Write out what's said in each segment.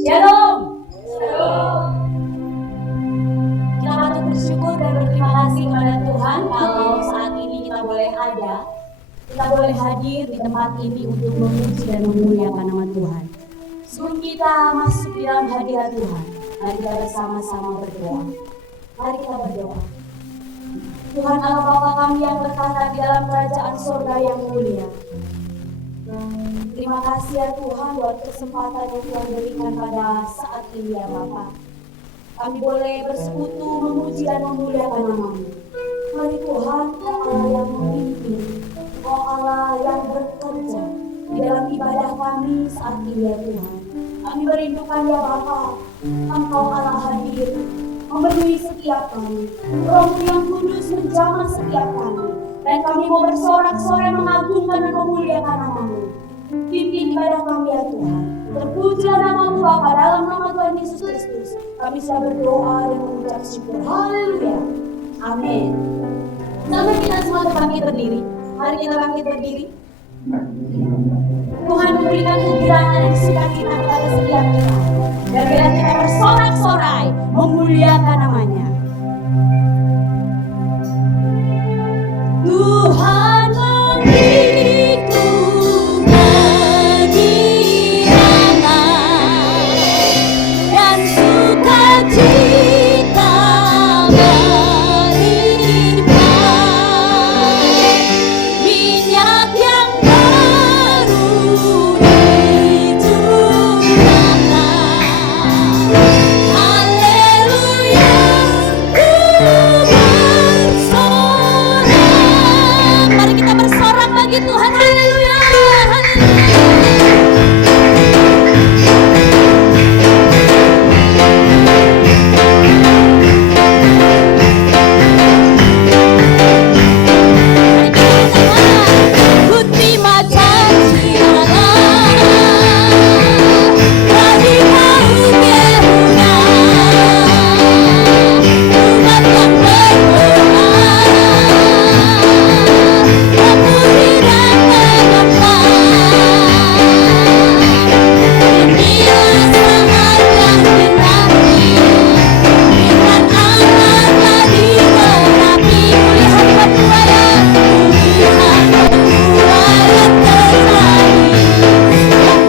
Shalom. Kita patut bersyukur dan berterima kasih kepada Tuhan kalau saat ini kita boleh ada, kita boleh hadir di tempat ini untuk memuji dan memuliakan nama Tuhan. Sebelum kita masuk di dalam hadirat Tuhan, mari kita bersama-sama berdoa. Mari kita berdoa. Tuhan Allah Bapa kami yang bertata di dalam kerajaan surga yang mulia. Terima kasih ya Tuhan buat kesempatan yang Tuhan berikan pada saat ini ya Bapa. Kami boleh bersekutu, memuji dan memuliakan nama-Mu. Mari Tuhan, Kau Allah yang memimpin, Kau Allah yang bekerja di dalam ibadah kami saat ini ya Tuhan. Kami merindukan ya Bapa, Engkau Allah hadir, memenuhi setiap kami. Roh yang kudus menjamah setiap kami. Dan kami mau bersorak-sorai mengagungkan dan memuliakan nama-Mu. Pimpin ibadah kami ya Tuhan. Terpujilah nama-Mu Bapa, dalam nama Tuhan Yesus Kristus. Kami sudah berdoa dan mengucap syukur. Haleluya. Amin. Sampai kita semua bangkit berdiri. Mari kita bangkit berdiri. Tuhan memberikan kegirangan dan sukacita kepada setiap kita. Dan biar kita bersorak-sorai memuliakan namanya. Tuhan memberiku kegirangan dan sukacita melimpah, minyak yang baru dicurahkan. Haleluya, ku bersorak. Mari kita bersorak bagi Tuhan. Haleluya, ku terima janji Allah bagi kaum Yehuda, umat yang berdoa, memuji dan menyembah. Inilah saat yang dinanti, firman Allah telah digenapi. Kulihat penuaian, kulihat penuaian terjadi, yang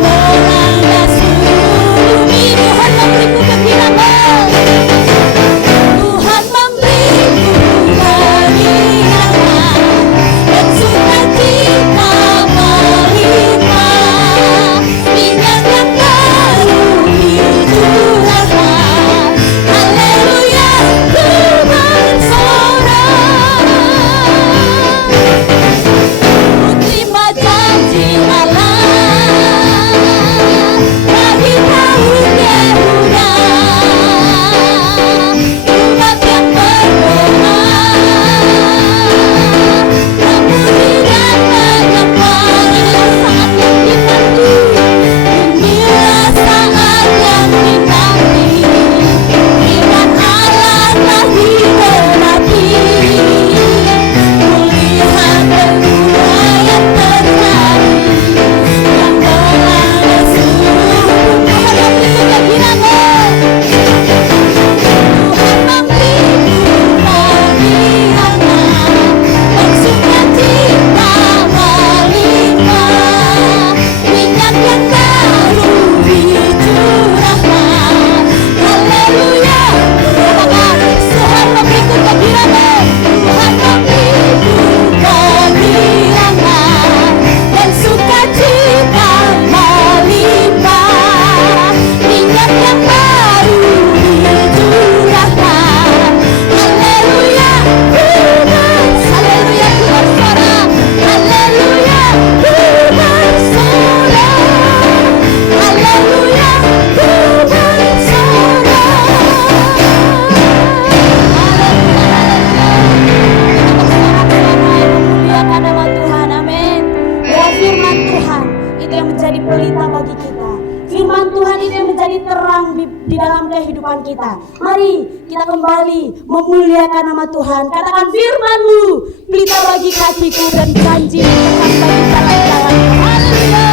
melanda seluruh bumi. Tuhan memberiku kegirangan, Tuhan memberiku kegirangan dan sukacita melimpah, minyak yang baru dicurahkan. Haleluya, ku bersorak. Ku terima janji Allah bagi kaum Yehuda, umat yang berdoa, memuji dan menyembah. Inilah saat yang dinanti, inilah saat yang dinanti, firman Allah telah digenapi. Kulihat penuaian terjadi, yang melanda seluruh bumi. Tuhan memberiku kegirangan, Tuhan memberiku kegirangan dan sukacita melimpah, minyak yang baru dicurahkan. Haleluya. Katakan, Tuhan memberiku kegirangan, Tuhan memberiku kegirangan dan sukacita melimpah, minyak yang baru dicurahkan. Haleluya, ku haleluya, ku bersorak. Haleluya, ku bersorak. Haleluya, ku bersorak. Memuliakan nama Tuhan, amin. Bahwa firman Tuhan itu yang menjadi pelita bagi kita. Firman Tuhan itu yang menjadi terang di dalam kehidupan kita. Mari kita kembali memuliakan nama Tuhan. Katakan, firman-Mu pelita bagi kakiku dan janji terang bagi jalan-jalanku. Haleluya.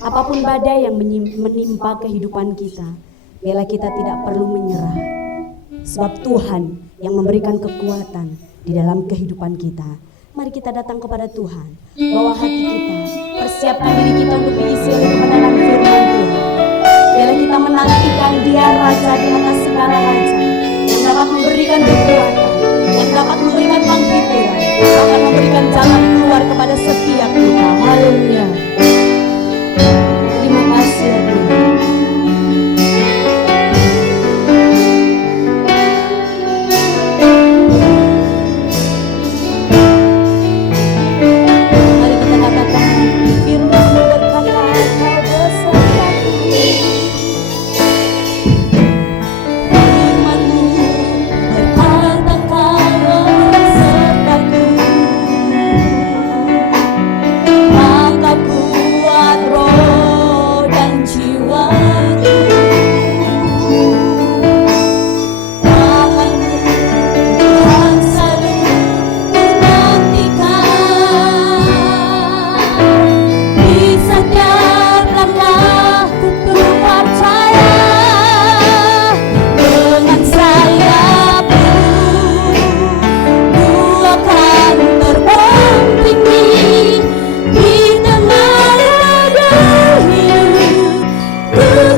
Apapun badai yang menimpa kehidupan kita, biarlah kita tidak perlu menyerah. Sebab Tuhan yang memberikan kekuatan di dalam kehidupan kita. Mari kita datang kepada Tuhan, bawa hati kita, persiapkan diri kita untuk diisi oleh kebenaran firman Tuhan. Biarlah kita menantikan Dia Raja di atas segala raja, yang dapat memberikan kekuatan, yang dapat memberikan penghiburan, akan memberikan jalan keluar kepada setiap kita. Haleluya. Terima kasih ya Tuhan. Ku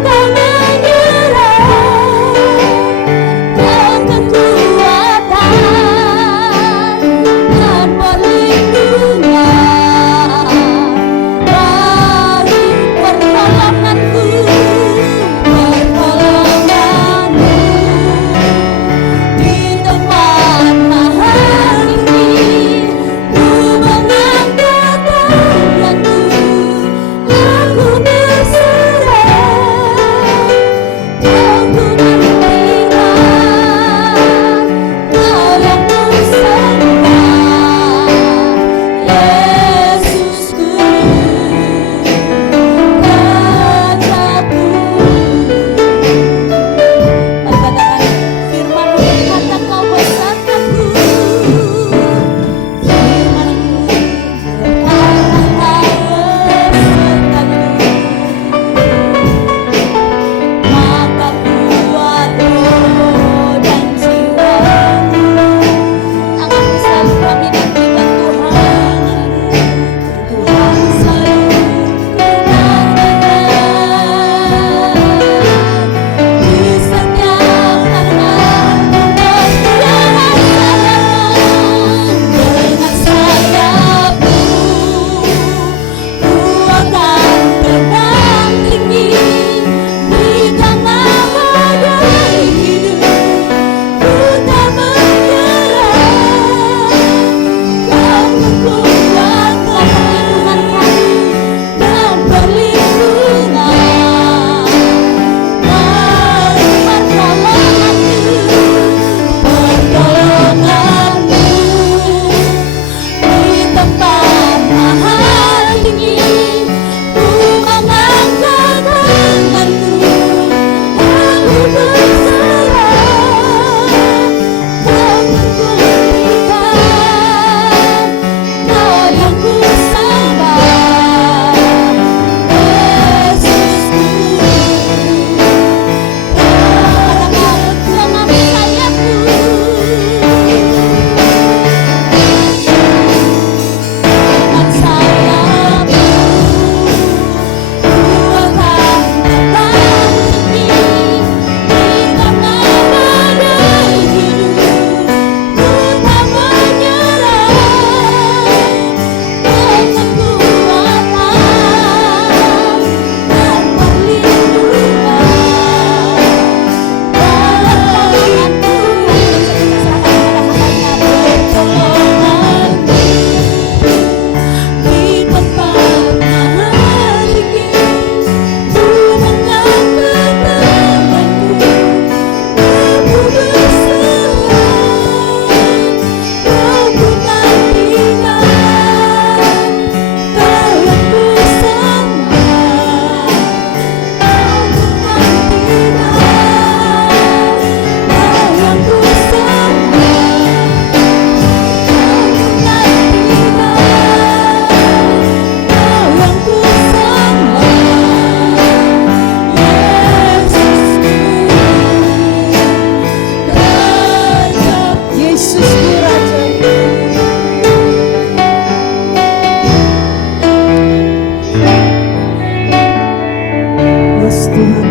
Tuhan.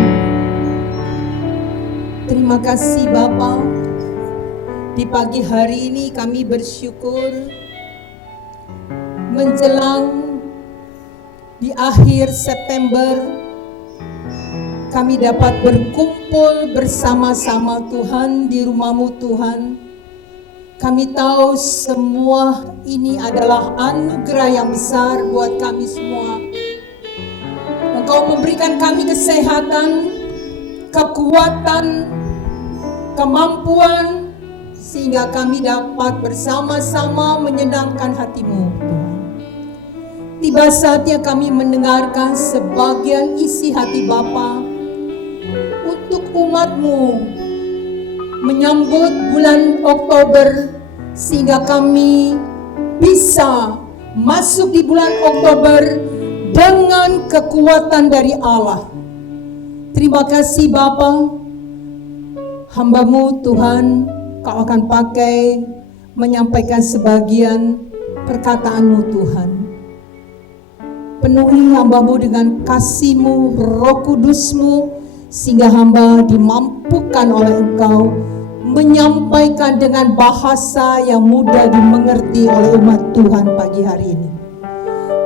Terima kasih Bapa. Di pagi hari ini kami bersyukur menjelang di akhir September kami dapat berkumpul bersama-sama Tuhan di rumah-Mu Tuhan. Kami tahu semua ini adalah anugerah yang besar buat kami semua. Engkau memberikan kami kesehatan, kekuatan, kemampuan, sehingga kami dapat bersama-sama menyenangkan hati-Mu, Tuhan. Tiba saatnya kami mendengarkan sebagian isi hati Bapa untuk umat-Mu menyambut bulan Oktober, sehingga kami bisa masuk di bulan Oktober dengan kekuatan dari Allah. Terima kasih Bapa, hamba-Mu Tuhan, Kau akan pakai menyampaikan sebagian perkataan-Mu Tuhan. Penuhi hamba-Mu dengan kasih-Mu, Roh Kudus-Mu, sehingga hamba dimampukan oleh Engkau menyampaikan dengan bahasa yang mudah dimengerti oleh umat Tuhan pagi hari ini.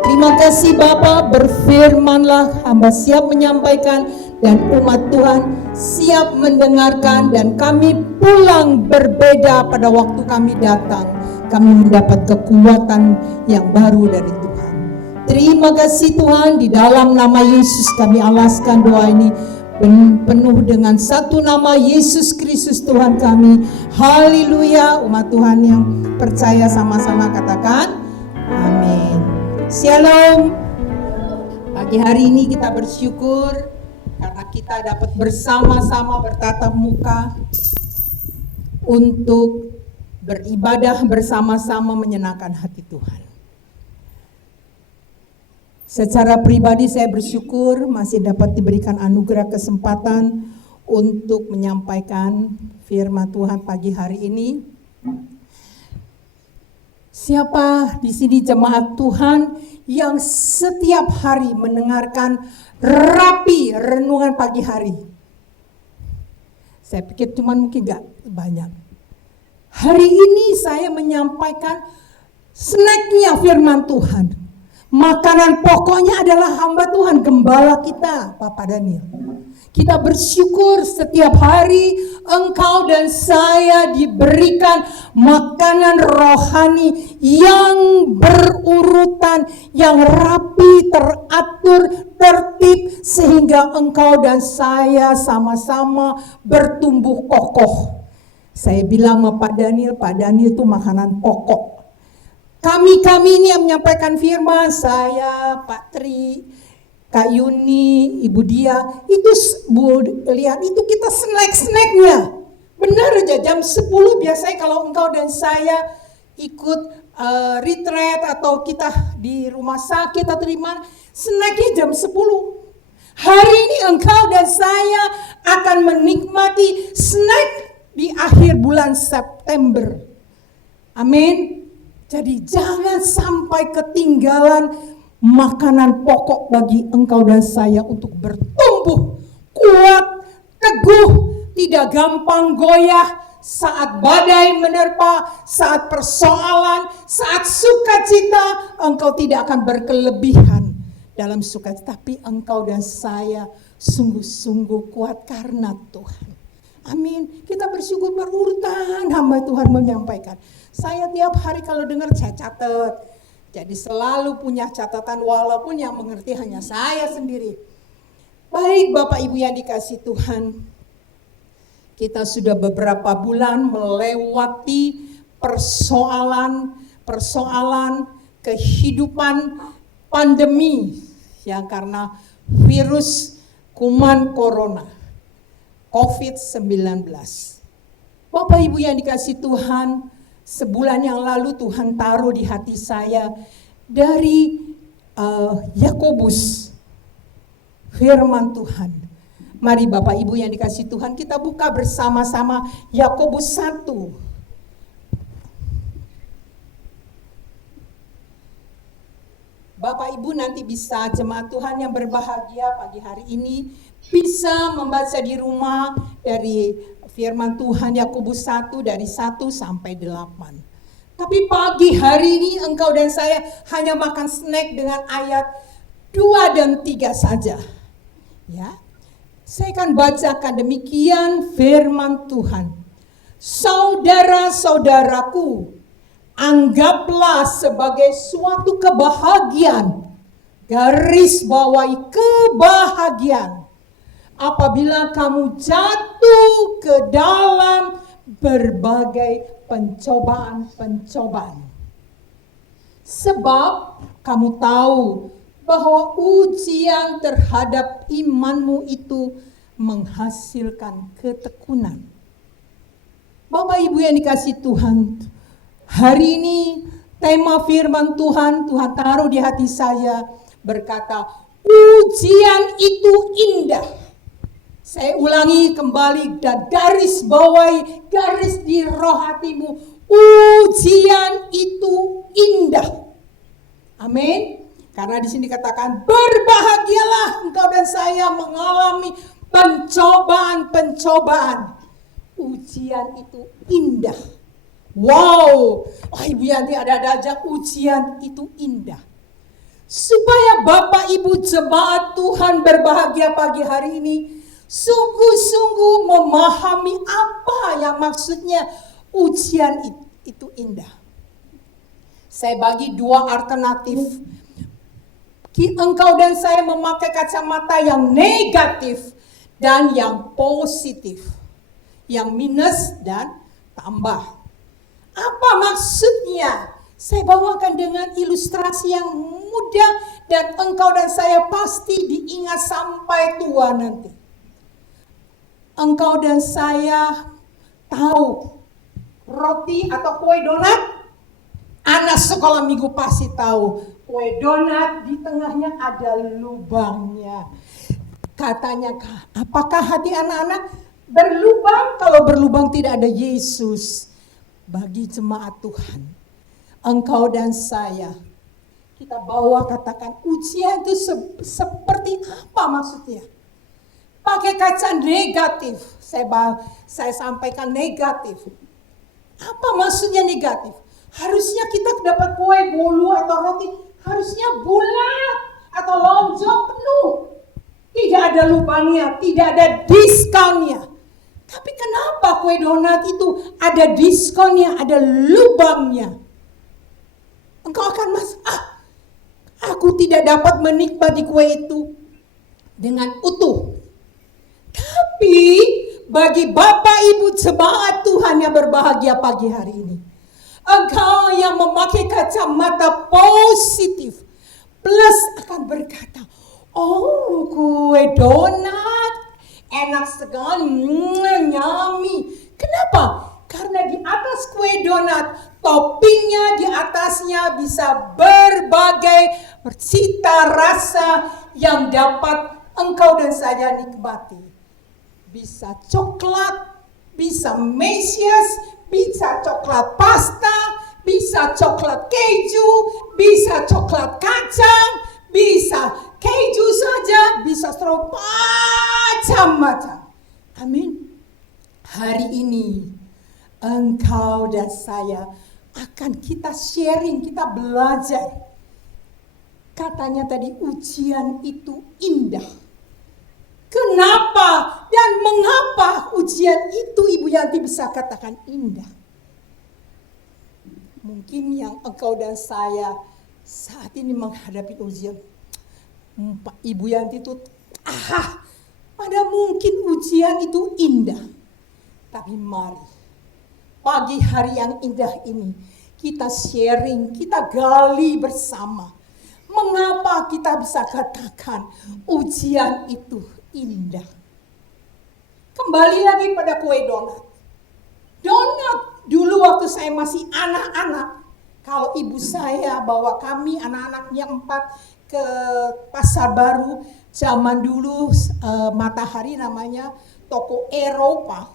Terima kasih Bapa, berfirmanlah, hamba siap menyampaikan dan umat Tuhan siap mendengarkan, dan kami pulang berbeda pada waktu kami datang. Kami mendapat kekuatan yang baru dari Tuhan. Terima kasih Tuhan, di dalam nama Yesus kami alaskan doa ini penuh dengan satu nama, Yesus Kristus Tuhan kami. Haleluya. Umat Tuhan yang percaya sama-sama katakan amin. Shalom. Pagi hari ini kita bersyukur karena kita dapat bersama-sama bertatap muka untuk beribadah bersama-sama menyenangkan hati Tuhan. Secara pribadi saya bersyukur masih dapat diberikan anugerah kesempatan untuk menyampaikan firman Tuhan pagi hari ini. Siapa di sini jemaat Tuhan yang setiap hari mendengarkan rapi renungan pagi hari? Saya pikir cuma mungkin gak banyak. Hari ini saya menyampaikan snacknya firman Tuhan. Makanan pokoknya adalah hamba Tuhan, gembala kita, Bapak Daniel. Kita bersyukur setiap hari engkau dan saya diberikan makanan rohani yang berurutan, yang rapi, teratur, tertib, sehingga engkau dan saya sama-sama bertumbuh kokoh. Saya bilang sama Pak Daniel itu makanan pokok. Kami ini yang menyampaikan firman, saya, Pak Tri, Kak Yuni, Ibu Dia, itu Bu lihat itu kita snack-snacknya. Benar aja jam 10 biasanya kalau engkau dan saya ikut retreat atau kita di rumah sakit atau di mana, snacknya jam 10. Hari ini engkau dan saya akan menikmati snack di akhir bulan September. Amin. Jadi jangan sampai ketinggalan makanan pokok bagi engkau dan saya untuk bertumbuh kuat, teguh, tidak gampang goyah saat badai menerpa, saat persoalan, saat sukacita. Engkau tidak akan berkelebihan dalam sukacita, tapi engkau dan saya sungguh-sungguh kuat karena Tuhan. Amin. Kita bersyukur berurutan hamba Tuhan menyampaikan. Saya tiap hari kalau dengar saya catat. Jadi selalu punya catatan walaupun yang mengerti hanya saya sendiri. Baik Bapak Ibu yang dikasih Tuhan. Kita sudah beberapa bulan melewati persoalan kehidupan pandemi yang karena virus kuman corona COVID-19. Bapak Ibu yang dikasih Tuhan, sebulan yang lalu Tuhan taruh di hati saya dari Yakobus, firman Tuhan. Mari Bapak Ibu yang dikasih Tuhan, kita buka bersama-sama Yakobus 1. Bapak Ibu nanti bisa, jemaat Tuhan yang berbahagia pagi hari ini, bisa membaca di rumah dari firman Tuhan Yakobus 1 dari 1 sampai 8. Tapi pagi hari ini engkau dan saya hanya makan snack dengan ayat 2 dan 3 saja. Ya. Saya akan bacakan demikian firman Tuhan. Saudara-saudaraku, anggaplah sebagai suatu kebahagiaan, garis bawahi kebahagiaan, apabila kamu jatuh ke dalam berbagai pencobaan-pencobaan. Sebab kamu tahu bahwa ujian terhadap imanmu itu menghasilkan ketekunan. Bapak Ibu yang dikasihi Tuhan, hari ini tema firman Tuhan taruh di hati saya berkata, ujian itu indah. Saya ulangi kembali dan garis bawahi, garis di roh hatimu, ujian itu indah. Amin. Karena di sini katakan, berbahagialah engkau dan saya mengalami pencobaan-pencobaan. Ujian itu indah. Wow, Ibu Yanti ada aja ujian itu indah. Supaya Bapak Ibu jemaat Tuhan berbahagia pagi hari ini, sungguh-sungguh memahami apa yang maksudnya ujian itu indah. Saya bagi dua alternatif. Engkau dan saya memakai kacamata yang negatif dan yang positif. Yang minus dan tambah. Apa maksudnya? Saya bawakan dengan ilustrasi yang mudah dan engkau dan saya pasti diingat sampai tua nanti. Engkau dan saya tahu roti atau kue donat? Anak sekolah minggu pasti tahu. Kue donat di tengahnya ada lubangnya. Katanya, apakah hati anak-anak berlubang? Kalau berlubang tidak ada Yesus. Bagi jemaat Tuhan, engkau dan saya, kita bawa katakan ujian itu seperti apa maksudnya? Pakai kaca negatif, saya sampaikan negatif. Apa maksudnya negatif? Harusnya kita dapat kue, bolu atau roti, harusnya bulat atau lonjong penuh. Tidak ada lubangnya, tidak ada diskonnya. Tapi kenapa kue donat itu ada diskonnya, ada lubangnya? Engkau akan aku tidak dapat menikmati kue itu dengan utuh. Tapi bagi Bapak Ibu jemaat Tuhan yang berbahagia pagi hari ini, engkau yang memakai kacamata positif, plus akan berkata, oh kue donat enak sekali, yummy. Kenapa? Karena di atas kue donat, toppingnya di atasnya bisa berbagai cita rasa yang dapat engkau dan saya nikmati. Bisa coklat, bisa mesias, bisa coklat pasta, bisa coklat keju, bisa coklat kacang, bisa keju saja, bisa strawberry, macam-macam. Amin. Hari ini engkau dan saya akan kita sharing, kita belajar. Katanya tadi ujian itu indah. Kenapa dan mengapa ujian itu Ibu Yanti bisa katakan indah? Mungkin yang engkau dan saya saat ini menghadapi ujian, Ibu Yanti itu pada mungkin ujian itu indah. Tapi mari pagi hari yang indah ini kita sharing, kita gali bersama. Mengapa kita bisa katakan ujian itu indah? Kembali lagi pada kue donat. Donat dulu waktu saya masih anak-anak, kalau ibu saya bawa kami anak-anaknya 4 ke Pasar Baru, zaman dulu Matahari namanya, toko Eropa.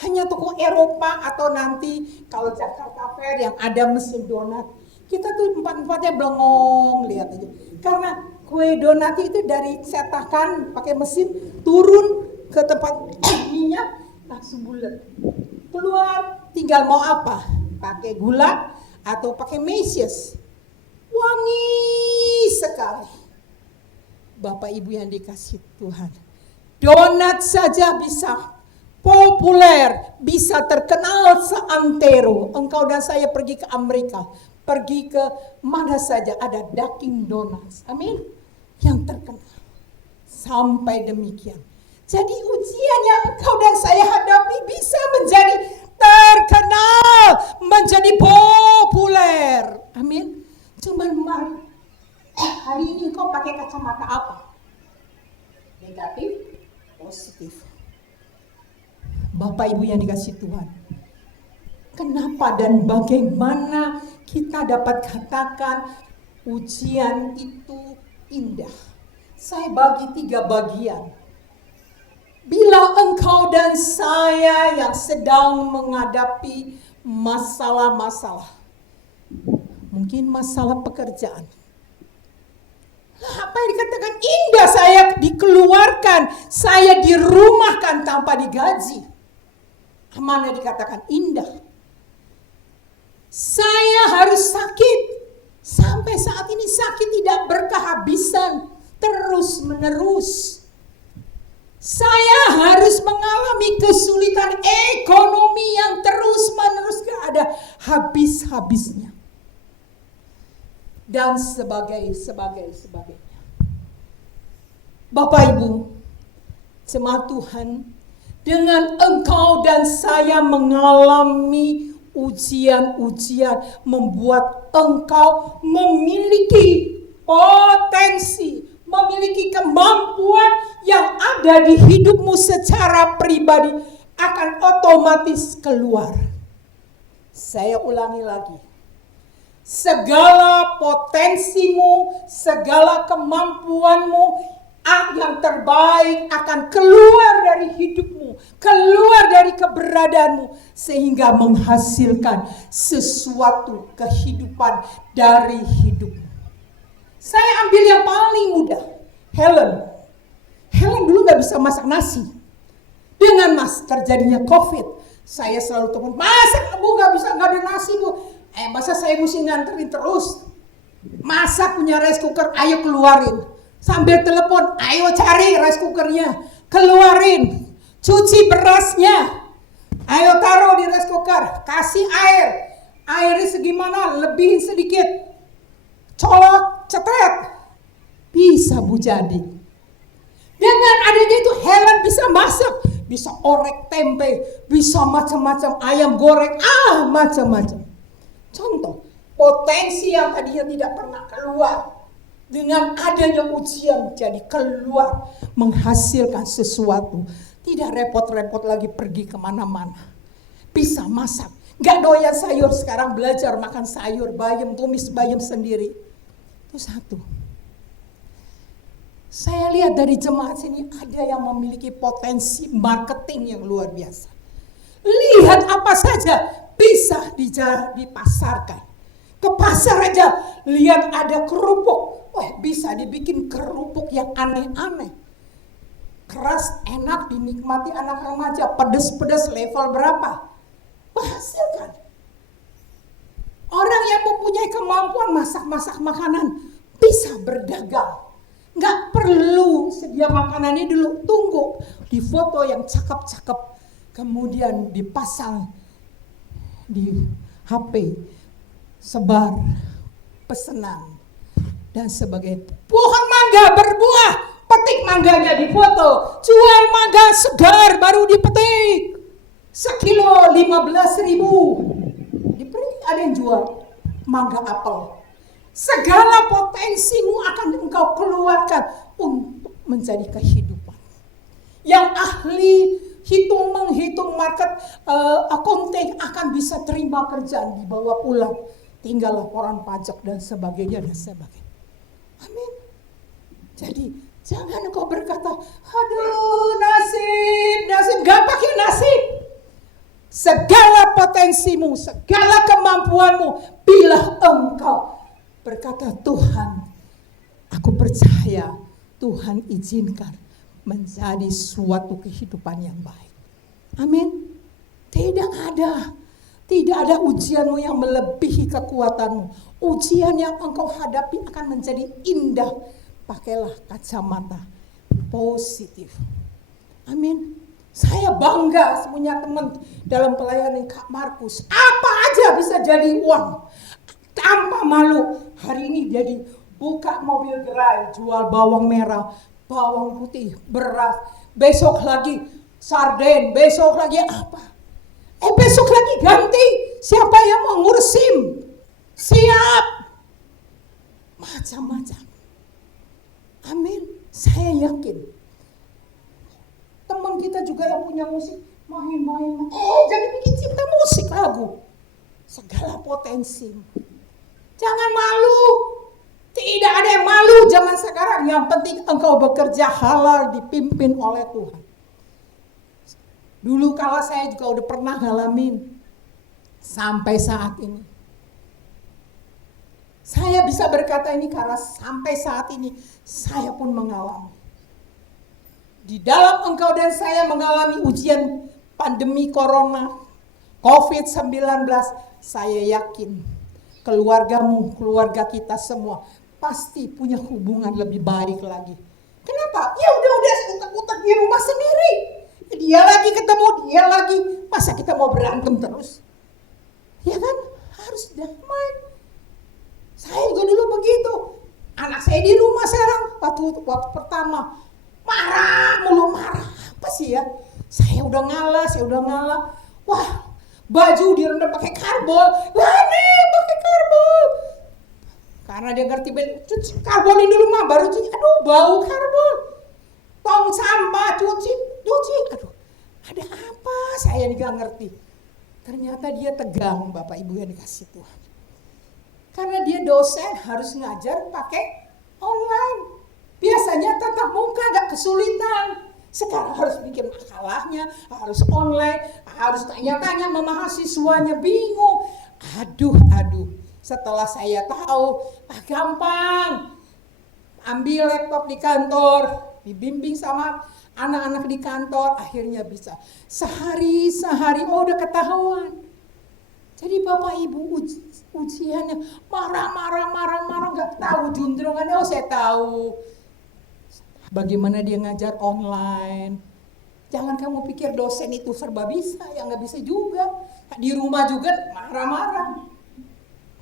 Hanya toko Eropa atau nanti kalau Jakarta Fair yang ada mesin donat. Kita tuh empat-empatnya belengong, lihat aja. Karena kue donat itu dari cetakan pakai mesin turun ke tempat minyak langsung bulat. Keluar tinggal mau apa? Pakai gula atau pakai meses. Wangi sekali. Bapak Ibu yang dikasih Tuhan. Donat saja bisa populer, bisa terkenal seantero. Engkau dan saya pergi ke Amerika, pergi ke mana saja ada Dunkin' Donuts. Amin. Yang terkenal. Sampai demikian. Jadi ujian yang engkau dan saya hadapi bisa menjadi terkenal, menjadi populer. Amin. Cuman mari, hari ini engkau pakai kacamata apa? Negatif, positif. Bapak Ibu yang dikasih Tuhan, kenapa dan bagaimana kita dapat katakan ujian itu indah? Saya bagi 3 bagian. Bila engkau dan saya yang sedang menghadapi masalah-masalah, mungkin masalah pekerjaan. Apa yang dikatakan indah? Saya dikeluarkan, saya dirumahkan tanpa digaji. Mana dikatakan indah? Saya harus sakit. Sampai saat ini sakit tidak berkehabisan, terus menerus. Saya harus mengalami kesulitan ekonomi yang terus menerus, gak ada habis-habisnya. Dan sebagainya. Bapak Ibu, jemaat Tuhan, dengan engkau dan saya mengalami ujian-ujian membuat engkau memiliki potensi, memiliki kemampuan yang ada di hidupmu secara pribadi akan otomatis keluar. Saya ulangi lagi. Segala potensimu, segala kemampuanmu yang terbaik akan keluar dari hidupmu, keluar dari keberadaanmu, sehingga menghasilkan sesuatu kehidupan dari hidupmu. Saya ambil yang paling mudah, Helen dulu gak bisa masak nasi. Dengan terjadinya COVID, saya selalu telepon, masak Bu, gak ada nasi Bu. Masa saya mesti nganterin terus? Masak punya rice cooker, ayo keluarin. Sambil telepon, ayo cari rice cookernya, keluarin. Cuci berasnya, ayo taruh di rice cooker, kasih air. Airnya segimana, lebihin sedikit. Colok, cetret. Bisa Bu jadi. Dengan adanya itu Helen bisa masak, bisa orek tempe, bisa macam-macam, ayam goreng, macam-macam. Contoh, potensi yang tadinya tidak pernah keluar, dengan adanya ujian jadi keluar, menghasilkan sesuatu. Tidak repot-repot lagi pergi kemana-mana. Bisa masak, gak doyan sayur, sekarang belajar makan sayur, bayam, tumis bayam sendiri. Itu satu. Saya lihat dari jemaat sini ada yang memiliki potensi marketing yang luar biasa. Lihat apa saja bisa dipasarkan. Ke pasar aja lihat ada kerupuk. Bisa dibikin kerupuk yang aneh-aneh. Keras, enak, dinikmati anak remaja. Pedas-pedas level berapa? Hasilkan. Orang yang mempunyai kemampuan masak-masak makanan bisa berdagang. Nggak perlu sedia makanannya dulu, tunggu di foto yang cakep-cakep, kemudian dipasang di HP, sebar pesanan dan sebagainya. Pohon mangga berbuah, petik mangganya di foto, jual mangga segar baru dipetik, sekilo 15.000. Dipetik ada yang jual mangga apel. Segala potensimu akan engkau keluarkan untuk menjadi kehidupan. Yang ahli menghitung market accounting akan bisa terima kerjaan, dibawa pulang, tinggal laporan pajak dan sebagainya. Amin. Jadi jangan engkau berkata, aduh nasib, gak pakai nasib. segala potensimu, segala kemampuanmu, bila engkau berkata, Tuhan, aku percaya, Tuhan izinkan menjadi suatu kehidupan yang baik. Amin. Tidak ada ujianmu yang melebihi kekuatanmu. Ujian yang engkau hadapi akan menjadi indah. Pakailah kacamata positif. Amin. Saya bangga punya teman dalam pelayanan Kak Markus. Apa aja bisa jadi uang. Tanpa malu. Hari ini jadi buka mobil gerai, jual bawang merah, bawang putih, beras. Besok lagi sarden, besok lagi apa. Besok lagi ganti. Siapa yang mau ngurus SIM? Siap. Macam-macam. Amin. Saya yakin. Teman kita juga yang punya musik, main-main. Jadi bikin cipta musik lagu. Segala potensi. Jangan malu. Tidak ada yang malu zaman sekarang. Yang penting engkau bekerja halal, dipimpin oleh Tuhan. Dulu kalau saya juga udah pernah ngalamin. Sampai saat ini. Saya bisa berkata ini karena sampai saat ini saya pun mengalami. Di dalam engkau dan saya mengalami ujian pandemi corona, COVID-19, saya yakin keluargamu, keluarga kita semua pasti punya hubungan lebih baik lagi. Kenapa? Ya udah utak-utak di rumah sendiri. Dia lagi ketemu, dia lagi. Masa kita mau berantem terus? Ya kan? Harus damai. Saya juga dulu begitu. Anak saya di rumah sekarang waktu pertama marah mulu. Apa sih ya? Saya udah ngalah. Wah, baju direndam pakai karbol. Lani pakai karbol. Karena dia ngerti cuci karbolin dulu mah baru cuci. Aduh, bau karbol. Tong sampah cuci. Aduh, ada apa? Saya juga ngerti. Ternyata dia tegang, Bapak Ibu yang dikasih Tuhan. Karena dia dosen harus ngajar pakai online. Biasanya tatap muka gak kesulitan. Sekarang harus bikin makalahnya, harus online, harus tanya-tanya sama mahasiswanya, bingung. Aduh. Setelah saya tahu, gampang. Ambil laptop di kantor, dibimbing sama anak-anak di kantor, akhirnya bisa. Sehari, udah ketahuan. Jadi Bapak Ibu ujiannya marah, gak tahu juntrungannya. Saya tahu. Bagaimana dia ngajar online. Jangan kamu pikir dosen itu serba bisa, ya gak bisa juga. Di rumah juga marah-marah.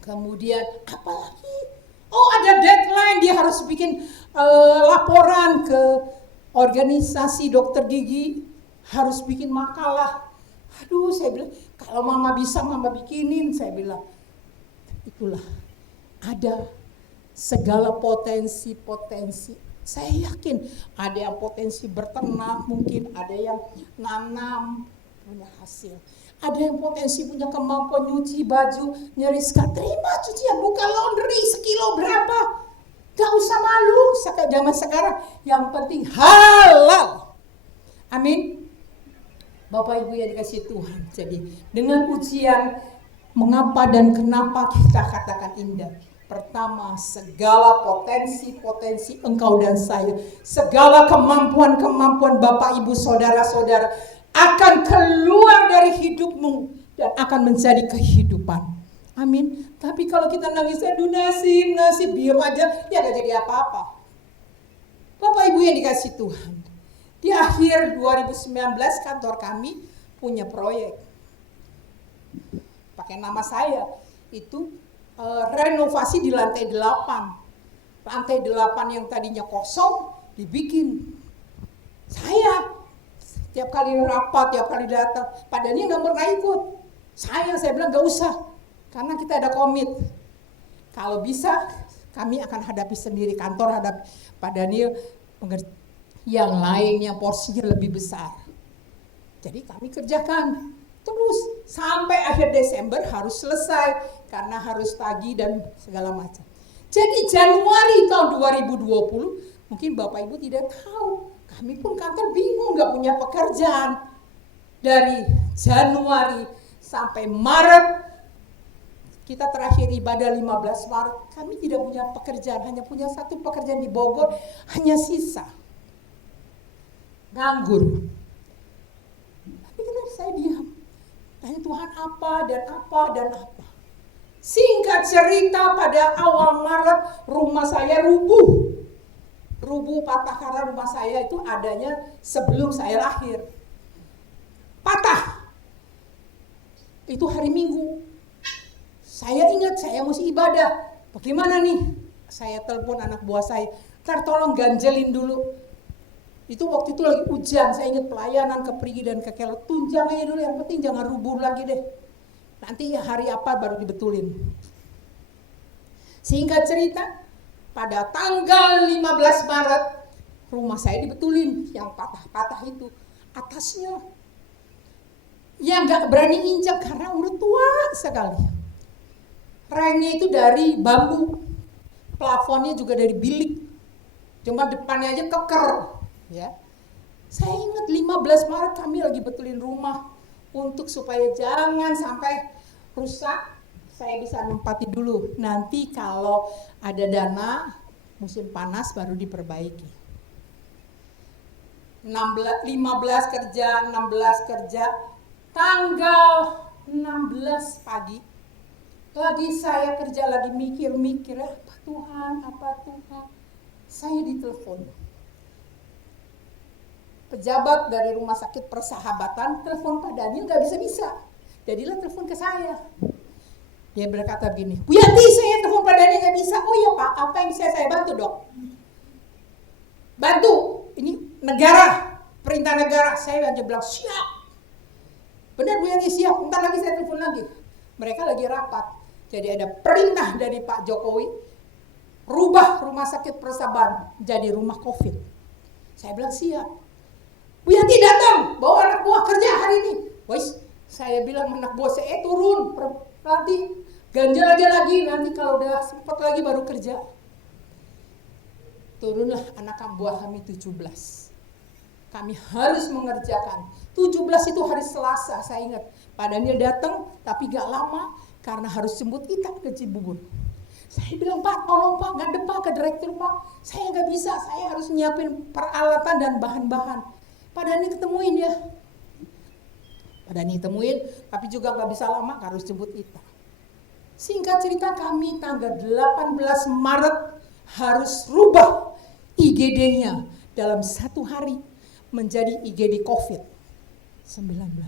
Kemudian apalagi? Ada deadline, dia harus bikin laporan ke organisasi dokter gigi, harus bikin makalah. Aduh, saya bilang, kalau mama bisa, mama bikinin, saya bilang. Itulah, ada segala potensi. Saya yakin ada yang potensi berternak, mungkin ada yang nanam, punya hasil. Ada yang potensi punya kemampuan nyuci baju, nyeriskan, terima cucian, buka laundry, sekilo berapa. Gak usah malu, zaman sekarang yang penting halal. Amin. Bapak Ibu yang dikasih Tuhan. Jadi dengan ujian, mengapa dan kenapa kita katakan indah? Pertama, segala potensi engkau dan saya, segala kemampuan Bapak Ibu saudara-saudara akan keluar dari hidupmu dan akan menjadi kehidupan. Amin. Tapi kalau kita nangis, aduh nasib, diam aja, ya gak jadi apa-apa. Bapak Ibu yang dikasih Tuhan, di akhir 2019 kantor kami punya proyek. Pakai nama saya, itu renovasi di lantai 8. Lantai 8 yang tadinya kosong dibikin. Saya tiap kali rapat, tiap kali datang, Pak Daniel gak pernah ikut. Saya bilang gak usah, karena kita ada komit. Kalau bisa, kami akan hadapi sendiri, kantor hadapi. Pak Daniel yang lainnya porsinya lebih besar. Jadi kami kerjakan. Terus sampai akhir Desember harus selesai, karena harus tagih dan segala macam. Jadi Januari tahun 2020, mungkin Bapak Ibu tidak tahu, kami pun kantor bingung, gak punya pekerjaan. Dari Januari sampai Maret, kita terakhir ibadah 15 Maret, kami tidak punya pekerjaan, hanya punya satu pekerjaan di Bogor, hanya sisa. Nganggur. Tapi saya diam. Tanya Tuhan apa dan apa dan apa. Singkat cerita, pada awal Maret rumah saya rubuh. Rubuh patah karena rumah saya itu adanya sebelum saya lahir. Patah. Itu hari Minggu. Saya ingat saya mesti ibadah. Bagaimana nih? Saya telepon anak buah saya. Ntar tolong ganjelin dulu. Itu waktu itu lagi hujan. Saya ingat pelayanan ke Prigi dan ke Kelot. Tunjang aja dulu, yang penting jangan rubuh lagi deh. Nanti hari apa baru dibetulin. Singkat cerita, pada tanggal 15 Maret rumah saya dibetulin. Yang patah-patah itu atasnya. Ya gak berani injak karena udah tua sekali. Rengnya itu dari bambu, plafonnya juga dari bilik, cuma depannya aja keker. Ya, saya ingat 15 Maret kami lagi betulin rumah untuk supaya jangan sampai rusak. Saya bisa nempati dulu. Nanti kalau ada dana musim panas baru diperbaiki. 15 kerja, 16 kerja, tanggal 16 pagi. Lagi saya kerja lagi mikir-mikir, apa Tuhan. Saya ditelepon. Pejabat dari Rumah Sakit Persahabatan telepon Pak Daniel, nggak bisa. Jadilah telepon ke saya. Dia berkata begini, Bu Yanti, saya telepon Pak Daniel nggak bisa. Oh iya Pak, apa yang bisa saya bantu dok? Bantu, ini negara, perintah negara. Saya aja bilang siap. Benar Bu Yanti, siap. Bentar lagi saya telepon lagi. Mereka lagi rapat. Jadi ada perintah dari Pak Jokowi, rubah Rumah Sakit Persahabatan jadi rumah COVID. Saya bilang siap. Bu Yanti datang, bawa anak buah kerja hari ini. Wais, saya bilang anak buah saya turun, nanti ganjel aja lagi, nanti kalau udah sempat lagi baru kerja. Turunlah anak buah kami 17. Kami harus mengerjakan. 17 itu hari Selasa, saya ingat. Pak Daniel datang, tapi gak lama karena harus jemput kita ke Cibubur. Saya bilang, Pak, tolong Pak, ngadep Pak ke direktur Pak. Saya gak bisa, saya harus nyiapin peralatan dan bahan-bahan. Pak Daniel ketemuin ya. Pak Daniel ketemuin, tapi juga gak bisa lama, harus jemput kita. Singkat cerita, kami tanggal 18 Maret harus rubah IGD-nya dalam satu hari menjadi IGD COVID-19.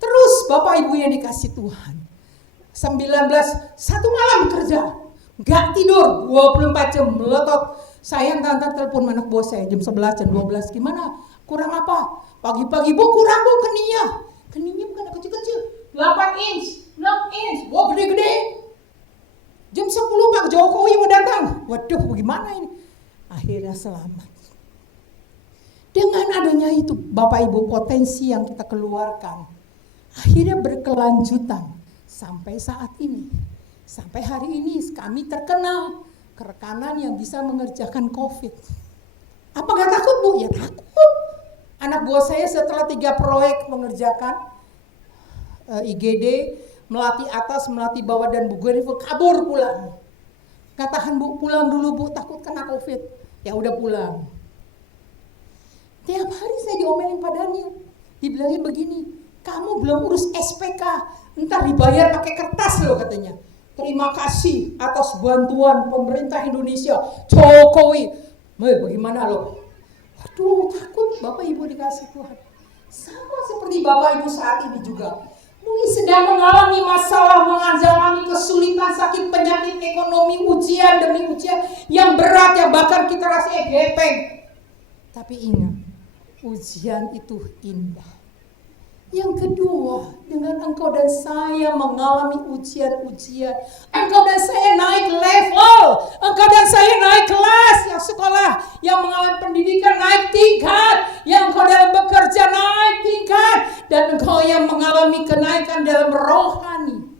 Terus Bapak Ibu yang dikasih Tuhan, 19 satu malam kerja, gak tidur 24 jam melotot. Saya entar telepon anak bos saya jam 11 jam 12, gimana? Kurang apa? Pagi-pagi Bu kurang Bu keningnya bukan kecil-kecil, 8 inch, 6 inch, wah gede-gede. Jam 10 Pak Jokowi mau datang, waduh gimana ini? Akhirnya selamat. Dengan adanya itu Bapak Ibu, potensi yang kita keluarkan akhirnya berkelanjutan sampai saat ini. Sampai hari ini kami terkenal kerekanan yang bisa mengerjakan COVID. Apa gak takut Bu? Ya takut. Anak buah saya setelah 3 proyek mengerjakan IGD, melatih atas, melatih bawah dan Bugerifu, kabur pulang. Gak tahan Bu, pulang dulu Bu, takut kena COVID. Ya udah pulang. Tiap hari saya diomelin Pak Daniel. Dibilangin begini, kamu belum urus SPK, ntar dibayar pakai kertas loh katanya. Terima kasih atas bantuan pemerintah Indonesia, Jokowi. Bagaimana loh? Aduh takut Bapak Ibu dikasih Tuhan. Sama seperti Bapak Ibu saat ini juga. Mungkin sedang mengalami masalah, mengalami kesulitan, sakit, penyakit, ekonomi, ujian demi ujian yang berat, yang bahkan kita rasanya gepeng. Tapi ingat, ujian itu indah. Yang kedua, dengan engkau dan saya mengalami ujian-ujian, engkau dan saya naik level, engkau dan saya naik kelas, yang sekolah, yang mengalami pendidikan naik tingkat, yang engkau dalam bekerja naik tingkat, dan engkau yang mengalami kenaikan dalam rohani,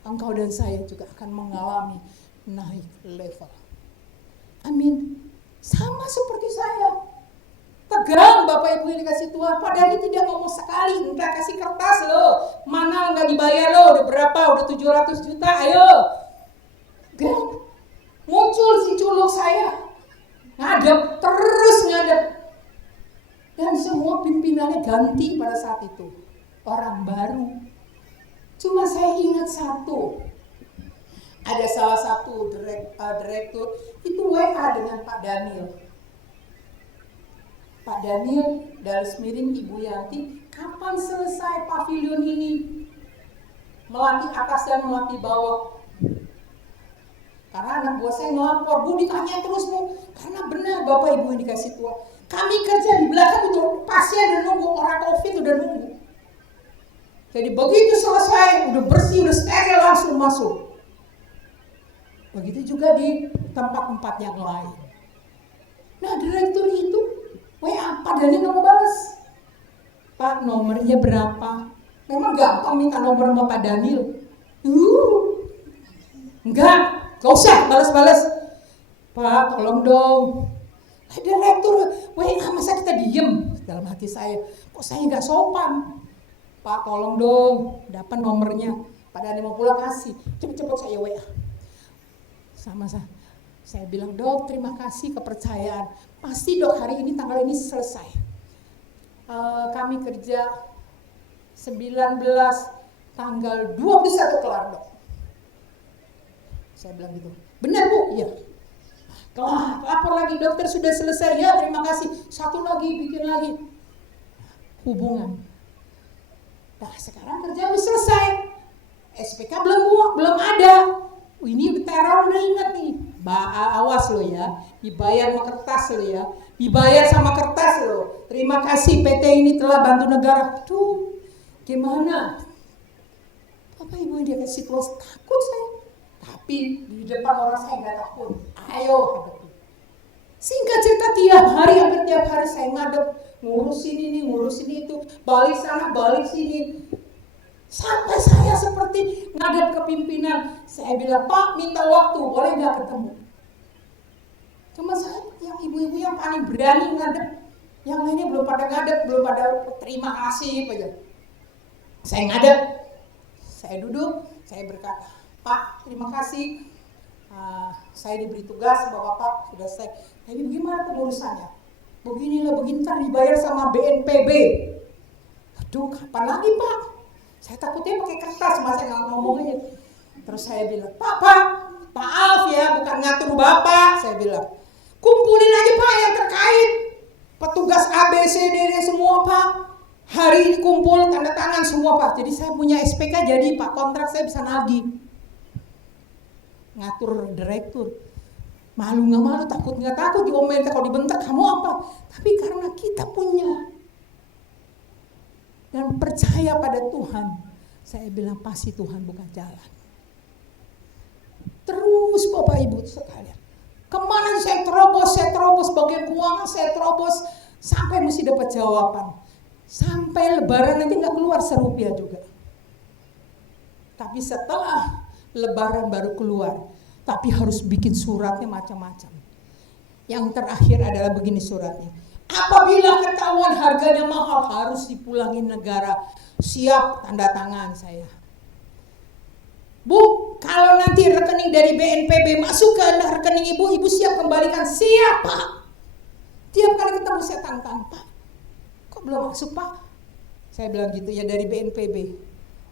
engkau dan saya juga akan mengalami naik level. Amin. Sama seperti saya. pegang Bapak Ibu yang dikasih Tuhan. Pak Dani tidak ngomong sekali, enggak kasih kertas loh. Mana enggak dibayar loh, udah berapa? Udah 700 juta, ayo. Enggak. Muncul si culuk saya. Ngadep, terus ngadep. Dan semua pimpinannya ganti pada saat itu. Orang baru. Cuma saya ingat satu. Ada salah satu direktur, itu WA dengan Pak Daniel. Pak Daniel, garis miring Ibu Yanti, kapan selesai pavilion ini? Melatih atas dan melatih bawah. Karena anak buah saya ngelapor, Bu ditanya terus Bu, karena benar Bapak Ibu yang dikasih Tuhan. Kami kerja di belakang itu, pasien udah nunggu, orang COVID udah nunggu. Jadi begitu selesai, udah bersih, udah steril, langsung masuk. Begitu juga di tempat-tempat yang lain. Nah direktur itu, WA, Pak Dani nggak mau balas. Pak nomornya berapa? Memang gampang minta nomor sama Pak Daniel. Enggak, gak usah balas-balas. Pak tolong dong. Direktur WA masa kita diem? Dalam hati saya, kok saya nggak sopan? Pak tolong dong, dapat nomornya. Pak Dani mau pulang kasih, cepet-cepet saya WA. Sama saya bilang, Dok terima kasih kepercayaan. Pasti Dok hari ini tanggal ini selesai. Kami kerja 19 tanggal 21 kelar Dok. Saya bilang gitu. Benar Bu? Iya. Kelar, lapor lagi dokter sudah selesai. Ya terima kasih. Satu lagi, bikin lagi. Hubungan. Nah sekarang kerja udah selesai. SPK belum ada. Ini teror udah ingat nih. Awas lo ya. Dibayar sama kertas lo ya. Dibayar sama kertas lo. Terima kasih PT ini telah bantu negara. Tuh, gimana? Bapak Ibu dia kasih tuas takut saya. Tapi di depan orang saya nggak takut. Ayo hadapi. Singkat cerita hampir tiap hari saya ngadep ngurusin ini, ngurusin itu, balik sana, balik sini. Sampai saya seperti ngadep ke pimpinan. Saya bilang, Pak minta waktu, boleh nggak ketemu? Cuma saya yang ibu-ibu yang paling berani ngadep. Yang lainnya belum pada ngadep, belum pada terima kasih aja. Saya ngadep, saya duduk, saya berkata, Pak terima kasih. Saya diberi tugas Bapak sudah selesai. Tapi bagaimana pengurusannya? Beginilah, begini ntar dibayar sama BNPB. Aduh, kapan lagi Pak? Saya takutnya pakai kertas, masa nggak ngomong aja. Terus saya bilang, Pak, maaf ya, bukan ngatur Bapak. Saya bilang, kumpulin aja Pak yang terkait. Petugas ABCD semua Pak. Hari ini kumpul, tanda tangan semua Pak. Jadi saya punya SPK jadi Pak, kontrak saya bisa nagih. Ngatur direktur. Malu nggak malu, takut nggak takut, diomelin kalau dibentak kamu apa. Tapi karena kita punya dan percaya pada Tuhan, saya bilang pasti Tuhan buka jalan. Terus Bapak Ibu sekalian, kemana saya terobos bagian keuangan, saya terobos sampai mesti dapat jawaban. Sampai lebaran nanti nggak keluar serupiah juga. Tapi setelah lebaran baru keluar, tapi harus bikin suratnya macam-macam. Yang terakhir adalah begini suratnya. Apabila ketahuan harganya mahal harus dipulangin negara. Siap, tanda tangan saya. Bu, kalau nanti rekening dari BNPB masuk ke rekening ibu siap kembalikan. Siap Pak. Tiap kali ketemu saya tantang, Pak, kok belum masuk Pak? Saya bilang gitu ya, dari BNPB.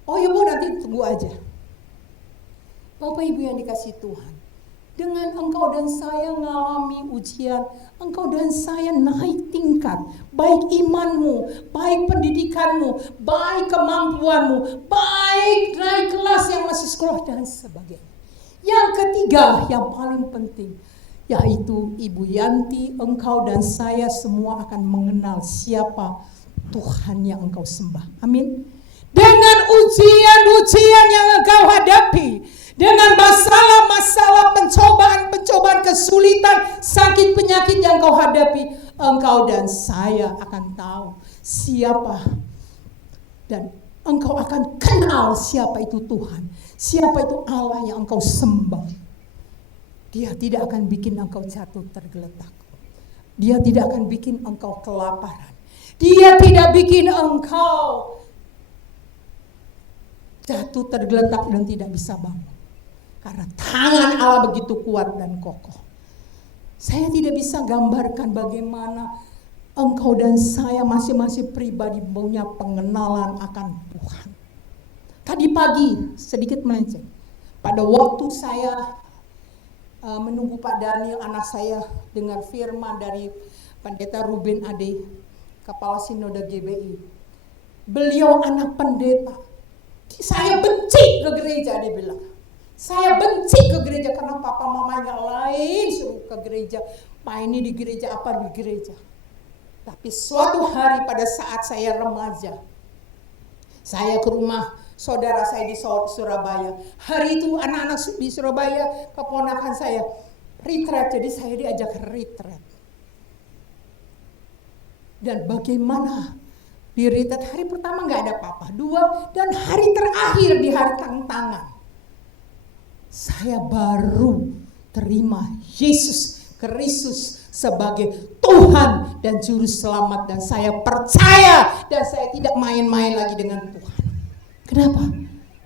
Oh ya Bu, nanti tunggu aja. Bapak Ibu yang dikasih Tuhan, dengan engkau dan saya mengalami ujian, engkau dan saya naik tingkat, baik imanmu, baik pendidikanmu, baik kemampuanmu, baik naik kelas yang masih sekolah dan sebagainya. Yang ketiga, yang paling penting, yaitu Ibu Yanti, engkau dan saya semua akan mengenal siapa Tuhan yang engkau sembah. Amin. Dengan ujian-ujian yang engkau hadapi, dengan masalah-masalah, pencobaan-pencobaan, kesulitan, sakit penyakit yang kau hadapi, engkau dan saya akan tahu siapa, dan engkau akan kenal siapa itu Tuhan, siapa itu Allah yang engkau sembah. Dia tidak akan bikin engkau jatuh tergeletak. Dia tidak akan bikin engkau kelaparan. Dia tidak bikin engkau jatuh tergeletak dan tidak bisa bangun. Karena tangan Allah begitu kuat dan kokoh. Saya tidak bisa gambarkan bagaimana engkau dan saya masing-masing pribadi punya pengenalan akan Tuhan. Tadi pagi sedikit melenceng. Pada waktu saya menunggu Pak Daniel anak saya dengar firman dari Pendeta Ruben Ade, Kepala Sinode GBI. Beliau anak pendeta. Saya benci ke gereja, dia bilang. Saya benci ke gereja karena papa mamanya lain suruh ke gereja. Pak ini di gereja apa di gereja. Tapi suatu hari pada saat saya remaja, saya ke rumah saudara saya di Surabaya. Hari itu anak-anak di Surabaya, keponakan saya retreat, jadi saya diajak retreat. Dan bagaimana di retreat hari pertama nggak ada apa-apa, 2 dan hari terakhir di hari tantangan, saya baru terima Yesus Kristus sebagai Tuhan dan Juru Selamat, dan saya percaya dan saya tidak main-main lagi dengan Tuhan. Kenapa?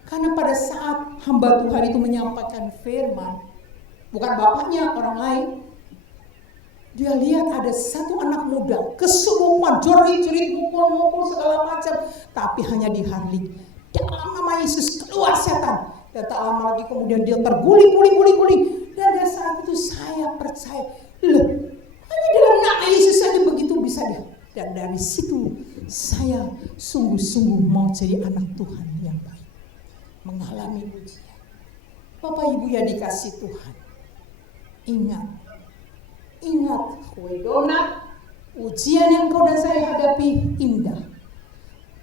Karena pada saat hamba Tuhan itu menyampaikan firman, bukan bapaknya, orang lain, dia lihat ada satu anak muda kesurupan, jerit-jerit, mukul-mukul segala macam, tapi hanya dihardik. Dalam nama Yesus keluar setan. Dan tak lama lagi kemudian dia terguling-guling. Dan dari saat itu saya percaya, loh, hanya dalam nama Yesus saja begitu bisa dia. Dan dari situ saya sungguh-sungguh mau jadi anak Tuhan yang baik, mengalami ujian. Bapak Ibu yang dikasih Tuhan, ingat, donat, ujian yang kau dan saya hadapi indah.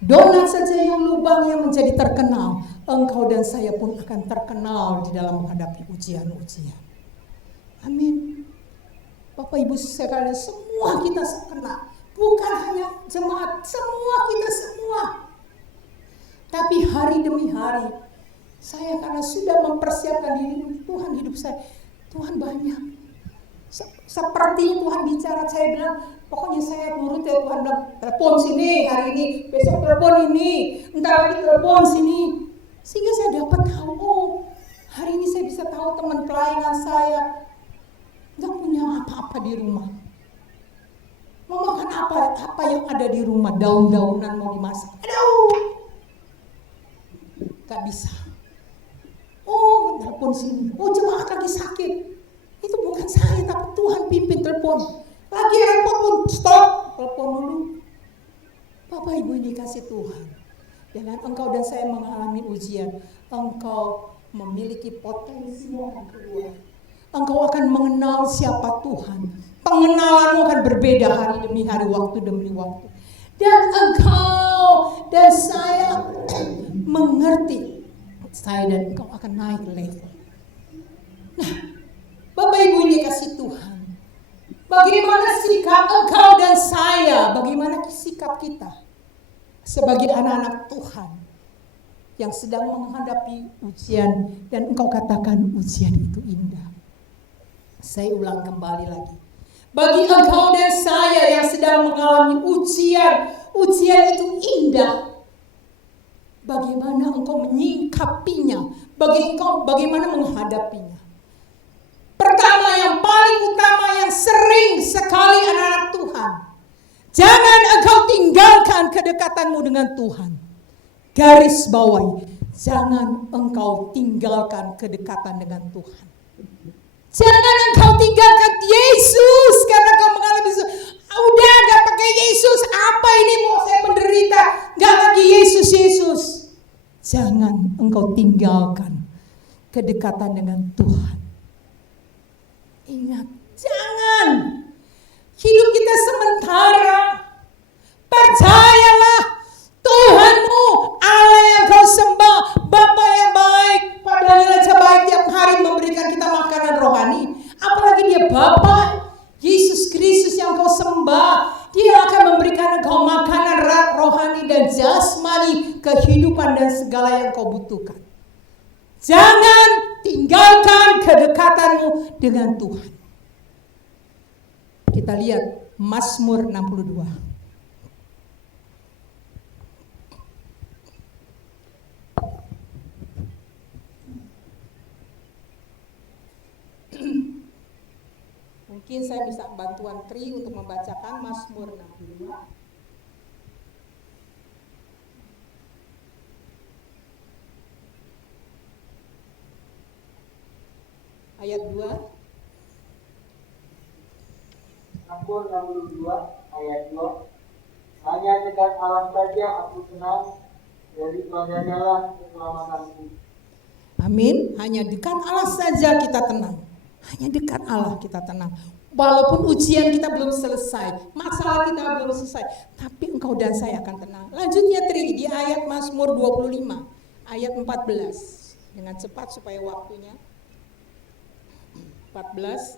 Donat saja yang lubangnya menjadi terkenal, engkau dan saya pun akan terkenal di dalam menghadapi ujian-ujian. Amin. Bapak Ibu sekalian, semua kita kena. Bukan hanya jemaat, semua kita semua. Tapi hari demi hari, saya karena sudah mempersiapkan diri, Tuhan hidup saya, Tuhan banyak. Seperti Tuhan bicara, saya bilang, pokoknya saya nurut ya Tuhan bilang, telepon sini hari ini, besok telepon ini, entar lagi telepon sini. Sehingga saya dapat tahu, oh hari ini saya bisa tahu teman pelayanan saya nggak punya apa-apa di rumah. Mau makan apa yang ada di rumah, daun-daunan mau dimasak. Aduh, gak bisa. Oh, telepon sini. Oh, jemaat lagi sakit. Itu bukan saya, tapi Tuhan pimpin telepon. Lagi repot pun, stop, telepon dulu. Bapak Ibu ini kasih Tuhan. Dengan engkau dan saya mengalami ujian, engkau memiliki potensi yang keluar. Engkau akan mengenal siapa Tuhan. Pengenalanmu akan berbeda hari demi hari, waktu demi waktu. Dan engkau dan saya mengerti, saya dan engkau akan naik level. Nah, Bapak Ibu ini kasih Tuhan. Bagaimana sikap engkau dan saya? Bagaimana sikap kita sebagai anak-anak Tuhan yang sedang menghadapi ujian, dan engkau katakan ujian itu indah. Saya ulang kembali lagi. Bagi engkau dan saya yang sedang mengalami ujian itu indah. Bagaimana engkau menyingkapinya? Bagaimana menghadapinya? Pertama, yang paling utama, yang sering sekali anak-anak Tuhan, jangan engkau tinggalkan kedekatanmu dengan Tuhan. Garis bawahi, jangan engkau tinggalkan kedekatan dengan Tuhan. Jangan engkau tinggalkan Yesus karena engkau mengalami udah gak pakai Yesus, apa ini mau saya menderita, gak lagi Yesus. Jangan engkau tinggalkan kedekatan dengan Tuhan. Ingat, jangan. Hidup kita sementara. Percayalah, Tuhanmu, Allah yang kau sembah, Bapa yang baik, padahal aja baik tiap hari memberikan kita makanan rohani. Apalagi dia Bapa, Yesus Kristus yang kau sembah, dia akan memberikan engkau makanan rohani dan jasmani, kehidupan dan segala yang kau butuhkan. Jangan tinggalkan kedekatanmu dengan Tuhan. Kita lihat Mazmur 62. Mungkin saya bisa bantuan Tri untuk membacakan Mazmur 62. Ayat 2. Mazmur 62 ayat 2. Hanya dekat Allah saja aku tenang, daripadanya lah keselamatanku. Amin. Hanya dekat Allah saja kita tenang. Hanya dekat Allah kita tenang. Walaupun ujian kita belum selesai, masalah kita belum selesai, tapi engkau dan saya akan tenang. Lanjutnya Tri, di ayat Mazmur 25, ayat 14. Dengan cepat supaya waktunya. 14,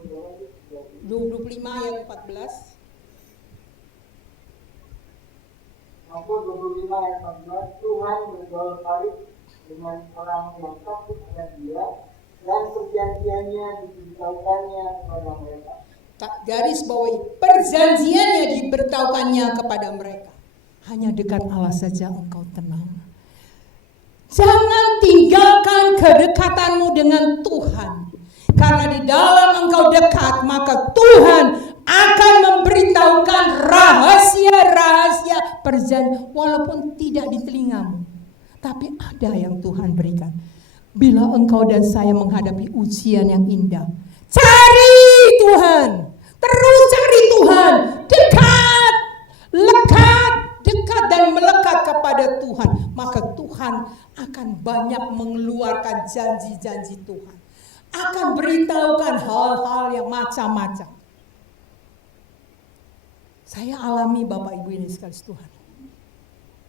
25 ayat 14. Mazmur 25 ayat 14. Tuhan bergaul baik dengan orang yang takut akan Dia, dan perjanjiannya diberitahukannya kepada mereka. Garis bawahi, perjanjiannya diberitahukannya kepada mereka. Hanya dekat Allah saja engkau tenang. Jangan tinggalkan kedekatanmu dengan Tuhan. Karena di dalam engkau dekat, maka Tuhan akan memberitahukan rahasia-rahasia perjanjian, walaupun tidak di telingamu. Tapi ada yang Tuhan berikan. Bila engkau dan saya menghadapi ujian yang indah, cari Tuhan, terus cari Tuhan, dekat, lekat, dekat dan melekat kepada Tuhan, maka Tuhan akan banyak mengeluarkan janji-janji Tuhan, akan beritahukan hal-hal yang macam-macam. Saya alami Bapak Ibu ini sekali Tuhan.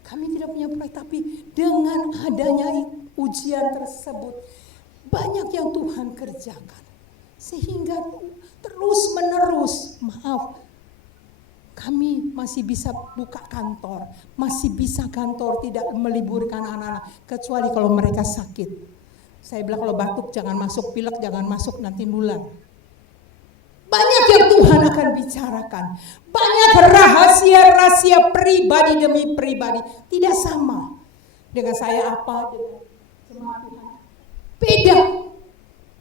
Kami tidak punya proyek, tapi dengan adanya ujian tersebut, banyak yang Tuhan kerjakan. Sehingga terus menerus, kami masih bisa buka kantor, masih bisa kantor tidak meliburkan anak-anak, kecuali kalau mereka sakit. Saya bilang kalau batuk jangan masuk, pilek jangan masuk, nanti nular. Banyak yang Tuhan akan bicarakan. Banyak rahasia-rahasia pribadi demi pribadi. Tidak sama dengan saya apa, dengan semua Tuhan. Beda.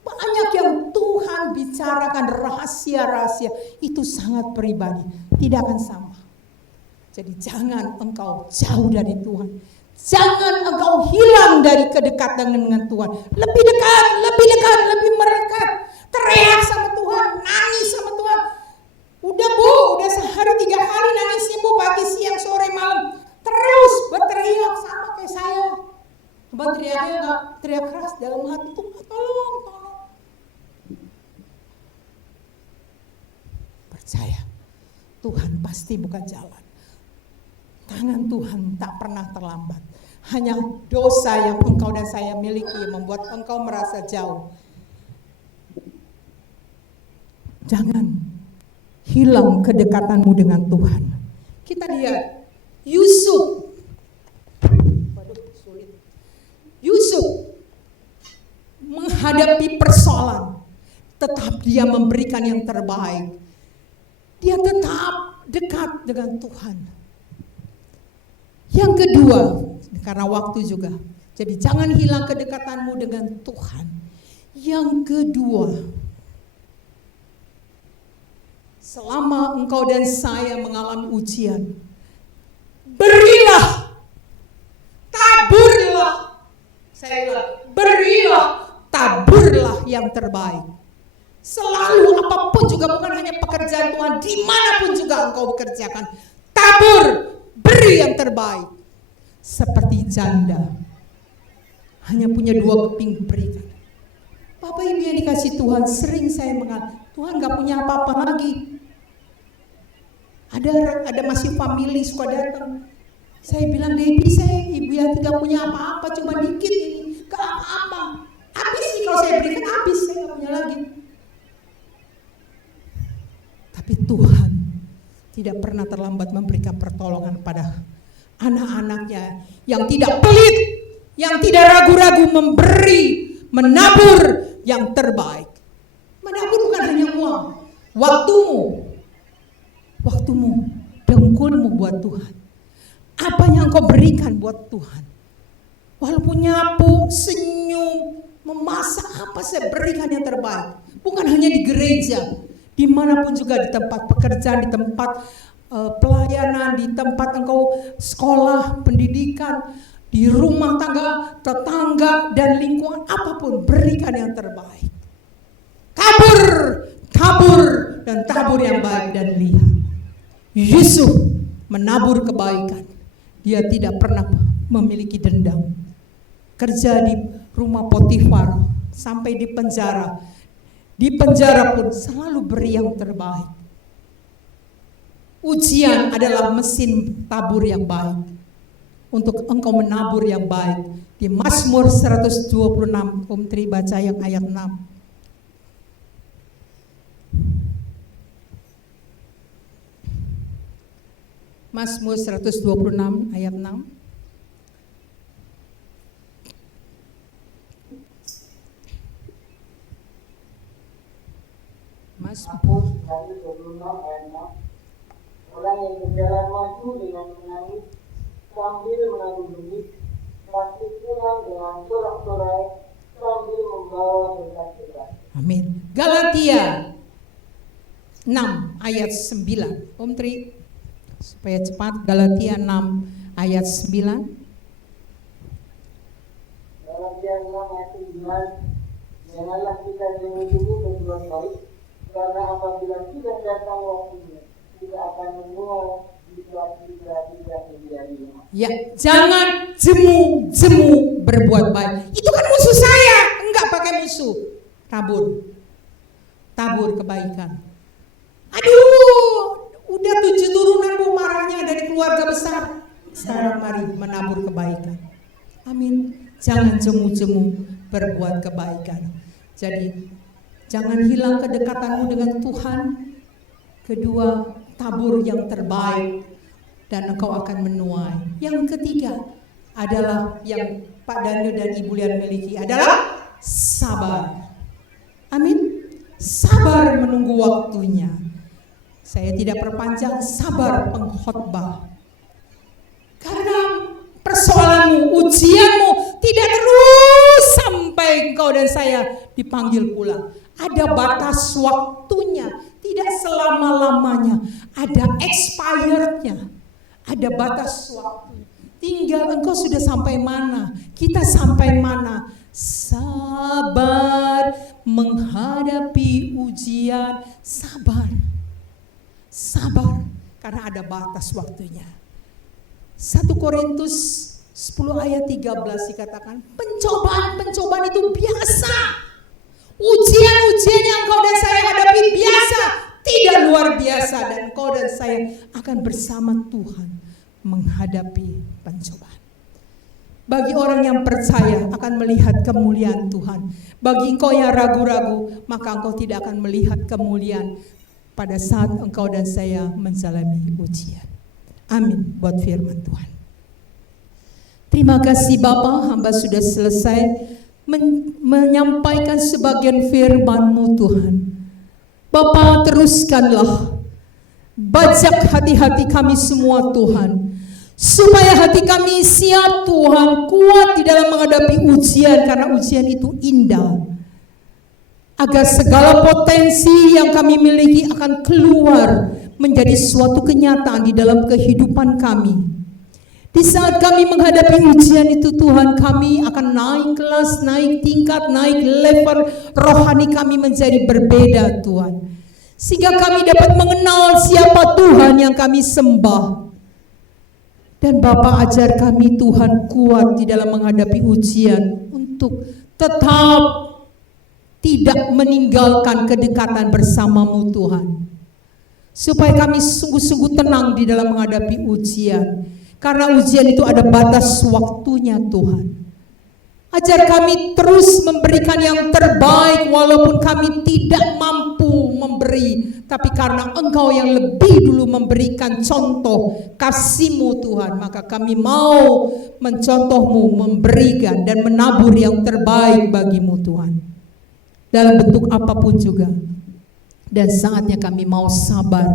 Banyak yang Tuhan bicarakan rahasia-rahasia. Itu sangat pribadi. Tidak akan sama. Jadi jangan engkau jauh dari Tuhan. Jangan engkau hilang dari kedekatan dengan Tuhan. Lebih dekat, lebih melekat. Teriak sama Tuhan, nangis sama Tuhan. Udah Bu, udah sehari 3 kali nangis Bu, pagi, siang, sore, malam. Terus berteriak sama kayak saya. Cuma teriaknya enggak teriak keras, dalam hati Tuhan tolong. Percaya, Tuhan pasti buka jalan. Tangan Tuhan tak pernah terlambat. Hanya dosa yang engkau dan saya miliki membuat engkau merasa jauh. Jangan hilang kedekatanmu dengan Tuhan. Kita lihat Yusuf. Yusuf menghadapi persoalan, tetap dia memberikan yang terbaik. Dia tetap dekat dengan Tuhan. Yang kedua, karena waktu juga, jadi jangan hilang kedekatanmu dengan Tuhan. Yang kedua, selama engkau dan saya mengalami ujian, berilah, taburlah, saya bilang, berilah, taburlah yang terbaik. Selalu apapun juga, bukan hanya pekerjaan Tuhan, dimanapun juga engkau bekerjakan, tabur, beri yang terbaik. Seperti janda, hanya punya 2 keping berikan. Bapak Ibu yang dikasih Tuhan, sering saya mengatakan, Tuhan gak punya apa-apa lagi. Ada masih family suka datang. Saya bilang, Debbie, saya ibu yang tidak punya apa-apa, cuma dikit ini, gak apa-apa. Habis nih kalau saya berikan, habis, saya gak punya lagi. Tapi Tuhan tidak pernah terlambat memberikan pertolongan pada anak-anaknya yang tidak pelit, yang tidak ragu-ragu memberi, menabur yang terbaik. Menabur bukan hanya uang, waktumu, dengkulmu buat Tuhan. Apa yang kau berikan buat Tuhan? Walaupun nyapu, senyum, memasak, apa saya berikan yang terbaik. Bukan hanya di gereja, dimanapun juga, di tempat pekerjaan, di tempat pelayanan, di tempat engkau sekolah, pendidikan, di rumah tangga, tetangga, dan lingkungan apapun, berikan yang terbaik. Tabur, dan tabur yang baik. Dan lihat, Yusuf menabur kebaikan. Dia tidak pernah memiliki dendam. Kerja di rumah Potifar, sampai di penjara. Di penjara pun selalu beri yang terbaik. Ujian adalah mesin tabur yang baik, untuk engkau menabur yang baik. Di Mazmur 126, Om Tri baca yang ayat 6. Mazmur 126 ayat 6. Mazmur 126 ayat 6. Orang yang berjalan maju dengan menangis sambil menabur benih, pasti pulang dengan sorak-sorai sambil membawa berkat-berkat. Amin. Galatia 6 ayat 9. Om Tri, supaya cepat. Galatia 6 ayat 9. Galatia 6 ayat 9. Janganlah kita tunggu-tunggu berbuat baik, karena apabila sudah datang waktunya, kita akan menuai jika kita tidak menjadi. Ya, jangan jemu berbuat baik. Itu kan musuh saya. Enggak pakai musuh. Tabur kebaikan. Aduh, udah 7 turunan bu marahnya dari keluarga besar. Sekarang mari menabur kebaikan. Amin. Jangan jemu berbuat kebaikan. Jadi jangan hilang kedekatanmu dengan Tuhan. Kedua, tabur yang terbaik dan engkau akan menuai. Yang ketiga adalah yang Pak Daniel dan Ibu Lian miliki adalah sabar. Amin. Sabar menunggu waktunya. Saya tidak perpanjang, sabar pengkhotbah. Karena persoalanmu, ujianmu tidak terus sampai engkau dan saya dipanggil pulang. Ada batas waktunya, tidak selama-lamanya. Ada expirednya, ada batas waktu. Tinggal engkau sudah sampai mana, kita sampai mana. Sabar menghadapi ujian, sabar, karena ada batas waktunya. 1 Korintus 10 ayat 13 dikatakan, pencobaan itu biasa. Ujian-ujian yang engkau dan saya hadapi biasa, tidak luar biasa, dan engkau dan saya akan bersama Tuhan menghadapi pencobaan. Bagi orang yang percaya akan melihat kemuliaan Tuhan. Bagi engkau yang ragu-ragu, maka engkau tidak akan melihat kemuliaan pada saat engkau dan saya menjalani ujian. Amin buat firman Tuhan. Terima kasih Bapa, hamba sudah selesai menyampaikan sebagian firman-Mu Tuhan. Bapa, teruskanlah bajak hati-hati kami semua Tuhan, supaya hati kami siap Tuhan, kuat di dalam menghadapi ujian, karena ujian itu indah. Agar segala potensi yang kami miliki akan keluar menjadi suatu kenyataan di dalam kehidupan kami. Di saat kami menghadapi ujian itu Tuhan, kami akan naik kelas, naik tingkat, naik level rohani kami menjadi berbeda Tuhan. Sehingga kami dapat mengenal siapa Tuhan yang kami sembah. Dan Bapa, ajar kami Tuhan kuat di dalam menghadapi ujian untuk tetap tidak meninggalkan kedekatan bersama-Mu Tuhan. Supaya kami sungguh-sungguh tenang di dalam menghadapi ujian. Karena ujian itu ada batas waktunya Tuhan. Ajar kami terus memberikan yang terbaik walaupun kami tidak mampu memberi. Tapi karena Engkau yang lebih dulu memberikan contoh kasih-Mu Tuhan, maka kami mau mencontoh-Mu, memberikan dan menabur yang terbaik bagi-Mu Tuhan. Dalam bentuk apapun juga. Dan saatnya kami mau sabar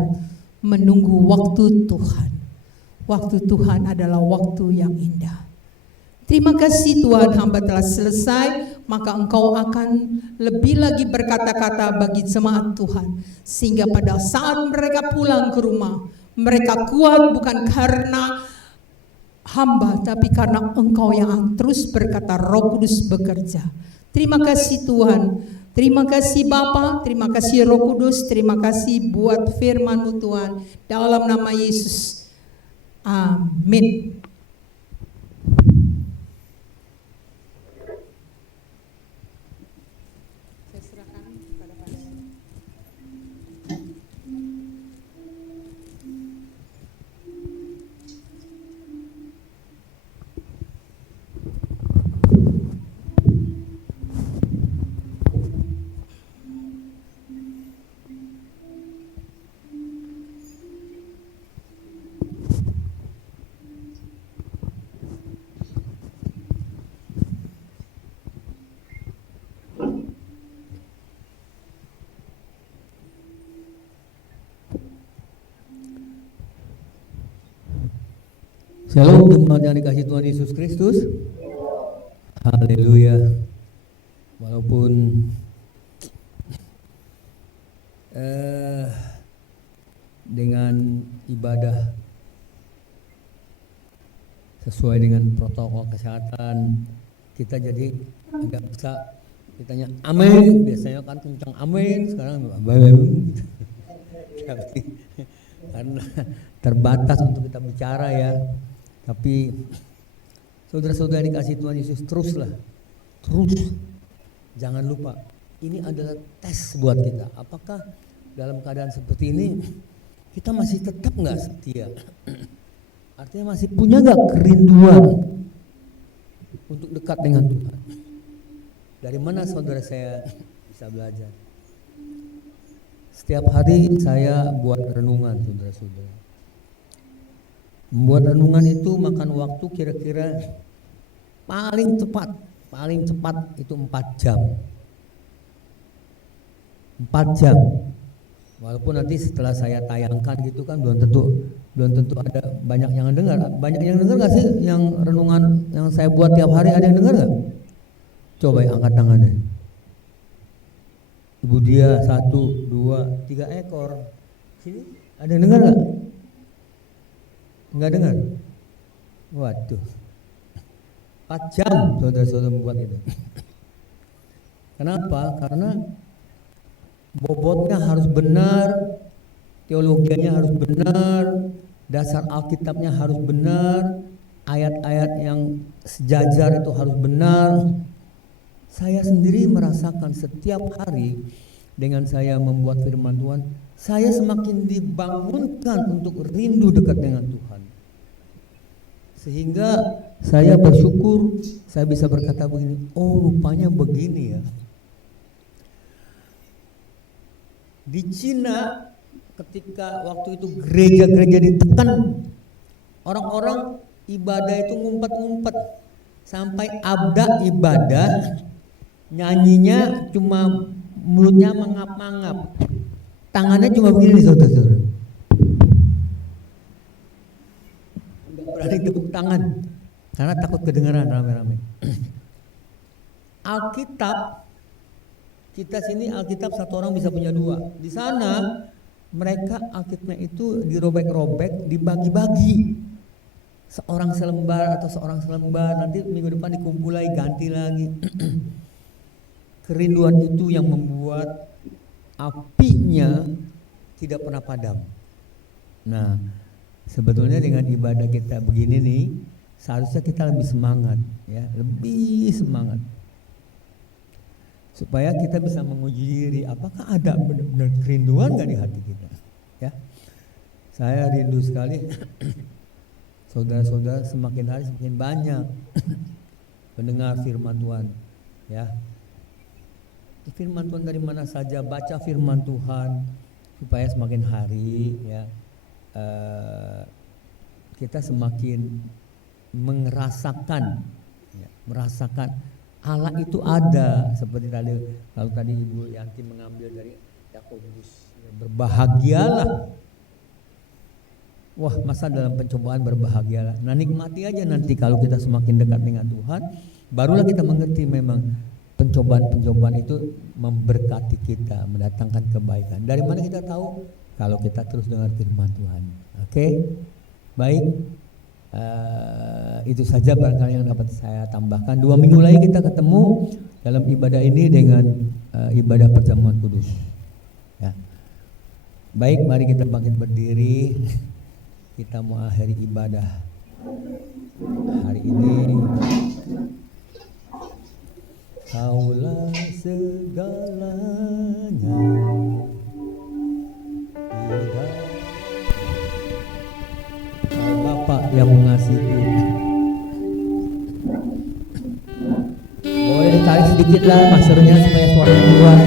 menunggu waktu Tuhan. Waktu Tuhan adalah waktu yang indah. Terima kasih Tuhan, hamba telah selesai, maka Engkau akan lebih lagi berkata-kata bagi jemaat Tuhan. Sehingga pada saat mereka pulang ke rumah, mereka kuat bukan karena hamba, tapi karena Engkau yang terus berkata, Roh Kudus bekerja. Terima kasih Tuhan. Terima kasih Bapa, terima kasih Roh Kudus, terima kasih buat firman-Mu Tuhan. Dalam nama Yesus. Amin. Shalom jemaat yang dikasihi Tuhan Yesus Kristus. Haleluya. Walaupun dengan ibadah sesuai dengan protokol kesehatan, kita jadi agak bisa kitanya amin, biasanya kan kencang amin, sekarang amin. Tapi karena terbatas untuk kita bicara ya. Tapi saudara-saudara dikasih Tuhan Yesus, terus jangan lupa, ini adalah tes buat kita. Apakah dalam keadaan seperti ini kita masih tetap nggak setia? Artinya masih punya nggak kerinduan untuk dekat dengan Tuhan? Dari mana saudara saya bisa belajar? Setiap hari saya buat renungan, saudara-saudara. Membuat renungan itu makan waktu kira-kira paling cepat itu 4 jam. 4 jam. Walaupun nanti setelah saya tayangkan gitu kan belum tentu ada banyak yang dengar. Banyak yang dengar nggak sih yang renungan yang saya buat tiap hari, ada yang dengar nggak? Coba ya, angkat tangannya. Ibu dia 1, 2, 3 ekor. Sini ada yang dengar nggak? Enggak dengar? Waduh. 4 jam saudara-saudara membuat itu. Kenapa? Karena bobotnya harus benar, teologianya harus benar, dasar Alkitabnya harus benar, ayat-ayat yang sejajar itu harus benar. Saya sendiri merasakan setiap hari dengan saya membuat firman Tuhan, saya semakin dibangunkan untuk rindu dekat dengan Tuhan. Sehingga saya bersyukur saya bisa berkata begini, oh rupanya begini ya. Di Cina ketika waktu itu gereja-gereja ditekan, orang-orang ibadah itu ngumpet-ngumpet. Sampai abda ibadah, nyanyinya cuma mulutnya mangap-mangap. Tangannya cuma begini saudara-saudara. Berani tepuk tangan karena takut kedengaran rame-rame. Alkitab kita sini, Alkitab satu orang bisa punya 2. Di sana mereka Alkitabnya itu dirobek-robek, dibagi-bagi. Seorang selembar atau seorang selembar, nanti minggu depan dikumpulai ganti lagi. Kerinduan itu yang membuat apinya tidak pernah padam. Nah, sebetulnya dengan ibadah kita begini nih, seharusnya kita lebih semangat, ya, lebih semangat, supaya kita bisa menguji diri, apakah ada benar-benar kerinduan nggak di hati kita, ya. Saya rindu sekali, saudara-saudara semakin hari semakin banyak mendengar firman Tuhan, ya. Firman Tuhan dari mana saja, baca firman Tuhan supaya semakin hari, ya. Kita semakin merasakan Allah itu ada, seperti tadi Ibu Yanti mengambil dari Yakobus, berbahagialah. Wah, masa dalam pencobaan berbahagialah. Nah, nikmati aja nanti kalau kita semakin dekat dengan Tuhan, barulah kita mengerti memang pencobaan-pencobaan itu memberkati kita, mendatangkan kebaikan. Dari mana kita tahu? Kalau kita terus dengar firman Tuhan. Oke? Baik. Itu saja barangkali yang dapat saya tambahkan. 2 minggu lagi kita ketemu dalam ibadah ini dengan ibadah perjamuan kudus. Ya. Baik, mari kita bangkit berdiri. Kita mau akhiri ibadah hari ini. Kaulah segalanya, tidak Kau Bapa yang mengasihiku. Boleh ditarik sedikit lah maskernya supaya suaranya keluar.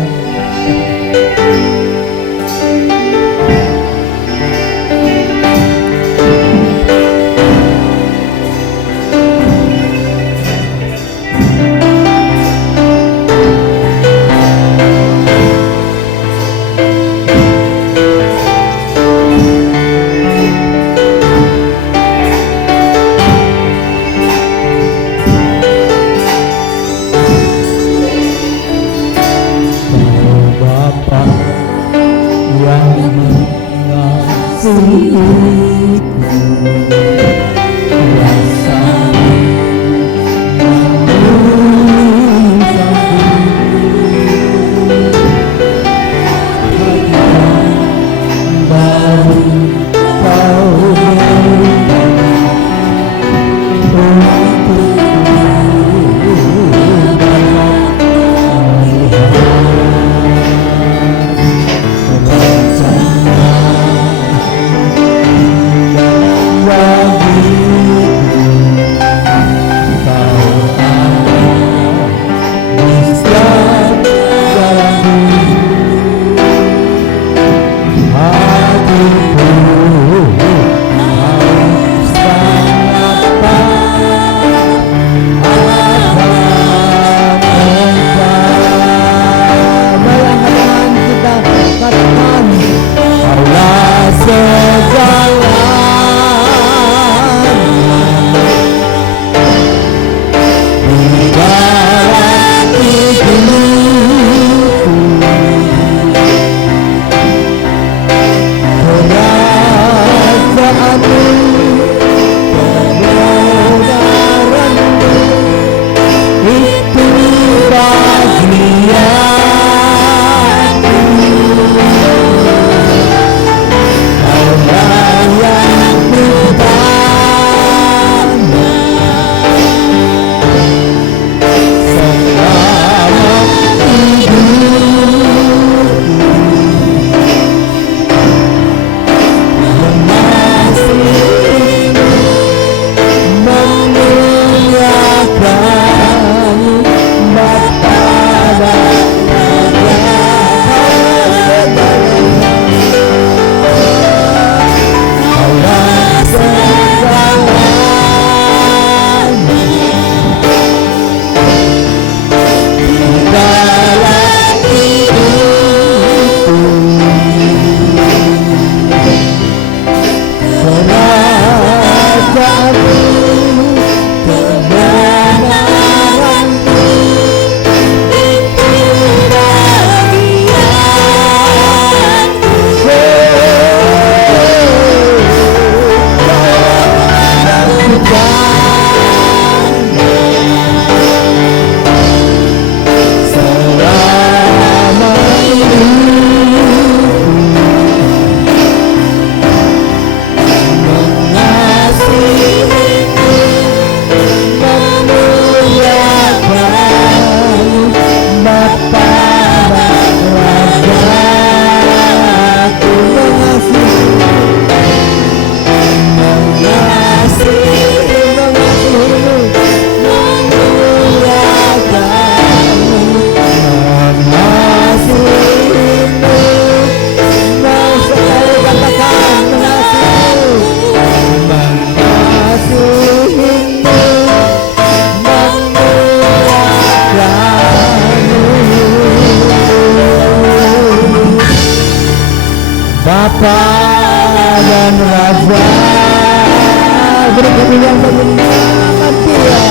beri kemuliaan bagi nama Dia.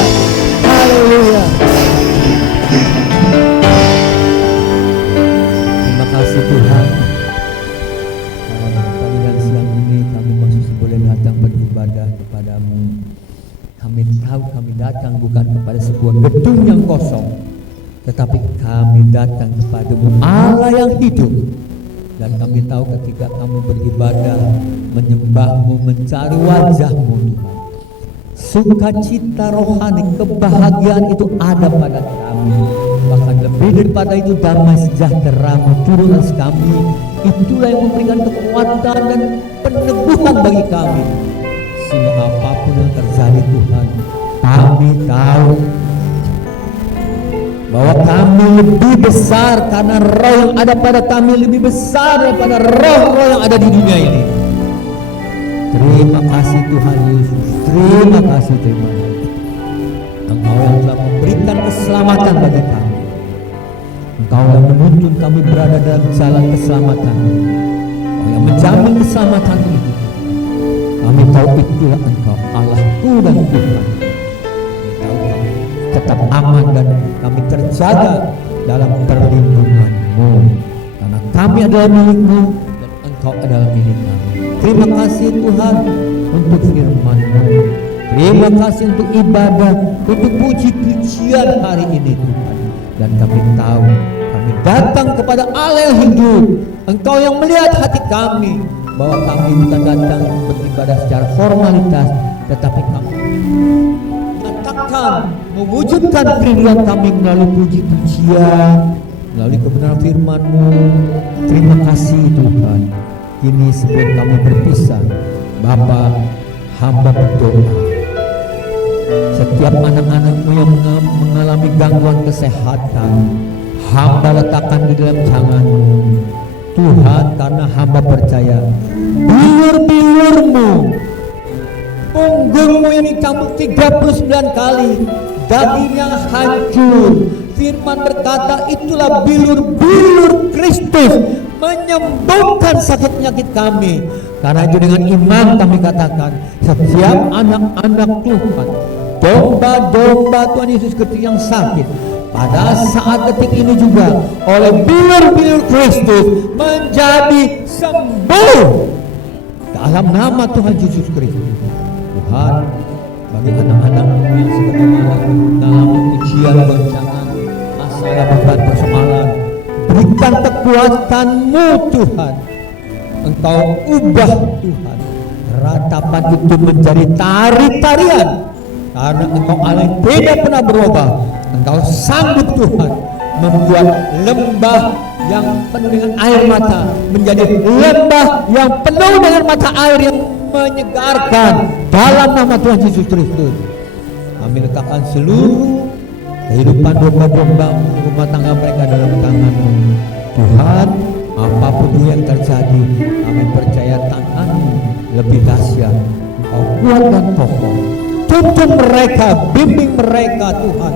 Haleluya. Terima kasih Tuhan. Pagi dan siang ini kami masih boleh datang beribadah kepadamu. Kami tahu kami datang bukan kepada sebuah gedung yang kosong, tetapi kami datang kepadamu Allah yang hidup. Dan kami tahu ketika kami beribadah, menyembahmu, mencari wajahmu Tuhan, sukacita rohani, kebahagiaan itu ada pada kami. Bahkan lebih daripada itu, damai sejahtera-Mu turun atas kami. Itulah yang memberikan kekuatan dan peneguhan bagi kami. Sehingga apapun yang terjadi Tuhan, kami tahu bahwa kami lebih besar karena roh yang ada pada kami lebih besar daripada roh-roh yang ada di dunia ini. Terima kasih Tuhan Yesus. Terima kasih. Engkau yang telah memberikan keselamatan bagi kami. Engkau yang menuntun kami berada dalam jalan keselamatan. Engkau yang menjamin keselamatan itu. Kami tahu itulah Engkau Allahku dan Tuhan. Tetap aman dan kami terjaga dalam perlindungan-Mu, karena kami adalah milik-Mu dan Engkau adalah milik kami. Terima kasih Tuhan untuk firman-Mu. Terima kasih untuk ibadah, untuk puji-pujian hari ini Tuhan. Dan kami tahu kami datang kepada Allah yang hidup. Engkau yang melihat hati kami, bahwa kami bukan datang beribadah secara formalitas, tetapi kami mewujudkan kerinduan kami melalui puji-pujian, melalui kebenaran firman-Mu. Terima kasih Tuhan. Kini sebelum kami berpisah, Bapa, hamba berdoa, setiap anak-anak-Mu yang mengalami gangguan kesehatan, hamba letakkan di dalam tangan-Mu Tuhan, karena hamba percaya bilur-bilur-Mu, punggungmu ini cambuk 39 kali, dagingnya hancur. Firman berkata itulah bilur-bilur Kristus menyembuhkan sakit penyakit kami. Karena itu dengan iman kami katakan, setiap anak-anak Tuhan, domba-domba Tuhan Yesus Kristus yang sakit, pada saat detik ini juga oleh bilur-bilur Kristus menjadi sembuh dalam nama Tuhan Yesus Kristus. Tuhan, bagi anak-anak-Mu yang sedang mengalami ujian, goncangan, masalah, beban, persoalan, berikan kekuatan-Mu Tuhan. Engkau ubah Tuhan ratapan itu menjadi tari-tarian, karena Engkau Allah yang tidak pernah berubah. Engkau sanggup Tuhan membuat lembah yang penuh dengan air mata menjadi lembah yang penuh dengan mata air yang menyegarkan dalam nama Tuhan Yesus Kristus. Kami letakkan seluruh kehidupan domba-domba rumah tangga mereka dalam tangan-Mu Tuhan. Apapun yang terjadi, kami percaya tangan-Mu lebih dahsyat. Engkau kuat dan kokoh. Tuntun mereka, bimbing mereka Tuhan.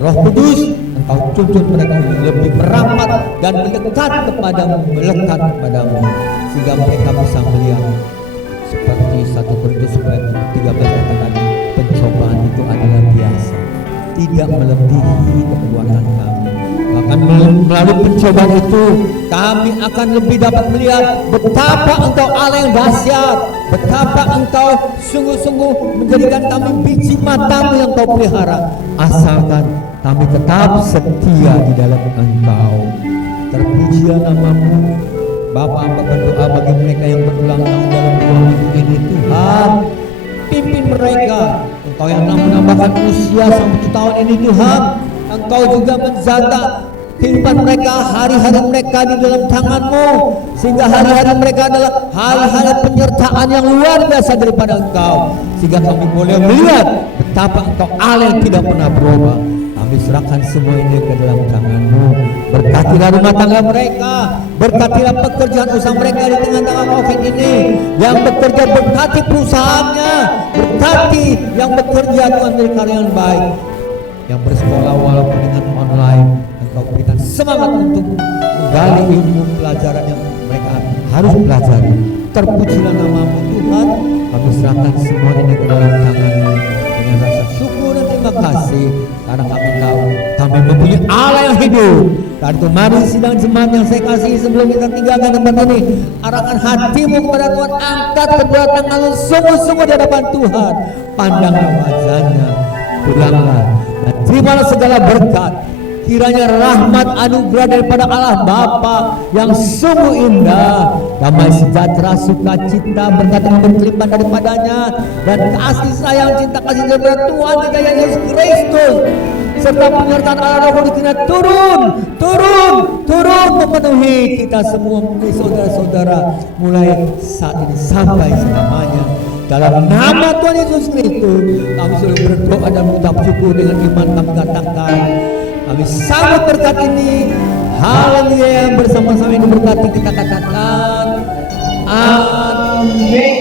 Roh Kudus, Engkau tuntun mereka lebih merapat dan mendekat kepadamu, melekat kepadamu, sehingga mereka bisa melihat seperti 1 Korintus 13 katakan, pencobaan itu adalah biasa, tidak melebihi kekuatan kami. Bahkan melalui pencobaan itu kami akan lebih dapat melihat betapa Engkau Allah yang dahsyat, betapa Engkau sungguh-sungguh menjadikan kami biji mata-Mu yang Kau pelihara, asalkan kami tetap setia di dalam Engkau. Terpujilah nama-Mu. Bapa, hamba berdoa bagi mereka yang berulang tahun dalam 2 minggu ini Tuhan, pimpin mereka. Engkau yang menambahkan usia sampai 7 tahun ini Tuhan. Engkau juga menjaga kehidupan mereka, hari-hari mereka di dalam tangan-Mu, sehingga hari-hari mereka adalah hari-hari penyertaan yang luar biasa daripada Engkau, sehingga kami boleh melihat betapa Engkau Allah yang tidak pernah berubah. Kami serahkan semua ini ke dalam tangan-Mu. Berkatilah rumah tangga mereka, berkatilah pekerjaan usaha mereka di tengah-tengah COVID ini. Yang bekerja, berkati perusahaannya, berkati yang bekerja Tuhan dari karya yang baik. Yang bersekolah walaupun dengan online, Engkau berikan semangat untuk menggali ilmu pelajaran yang mereka harus pelajari. Terpujilah nama-Mu Tuhan. Kami serahkan semua ini ke dalam tangan-Mu dengan rasa syukur dan terima kasih, karena kami tahu kami mempunyai Allah yang hidup. Dan itu mari sidang jemaat yang saya kasihi, sebelum kita tinggalkan tempat ini, arahkan hatimu kepada Tuhan, angkat kedua tanganmu sungguh-sungguh di hadapan Tuhan, pandanglah wajahnya, pulanglah dan terimalah segala berkat. Kiranya rahmat anugerah daripada Allah Bapa yang sungguh indah, damai sejahtera, sukacita, berkat yang berkelimpahan daripadanya, dan kasih sayang, cinta kasih daripada Tuhan kita Yesus Kristus, serta penyertaan Allah Roh Kudus kita turun memenuhi kita semua, memenuhi saudara-saudara, mulai saat ini sampai selamanya. Dalam nama Tuhan Yesus Kristus, kami selalu berdoa dan mengucap syukur dengan iman kami katakan, kami sambut berkat ini. Haleluya, yang bersama-sama ini berkati kita katakan amin.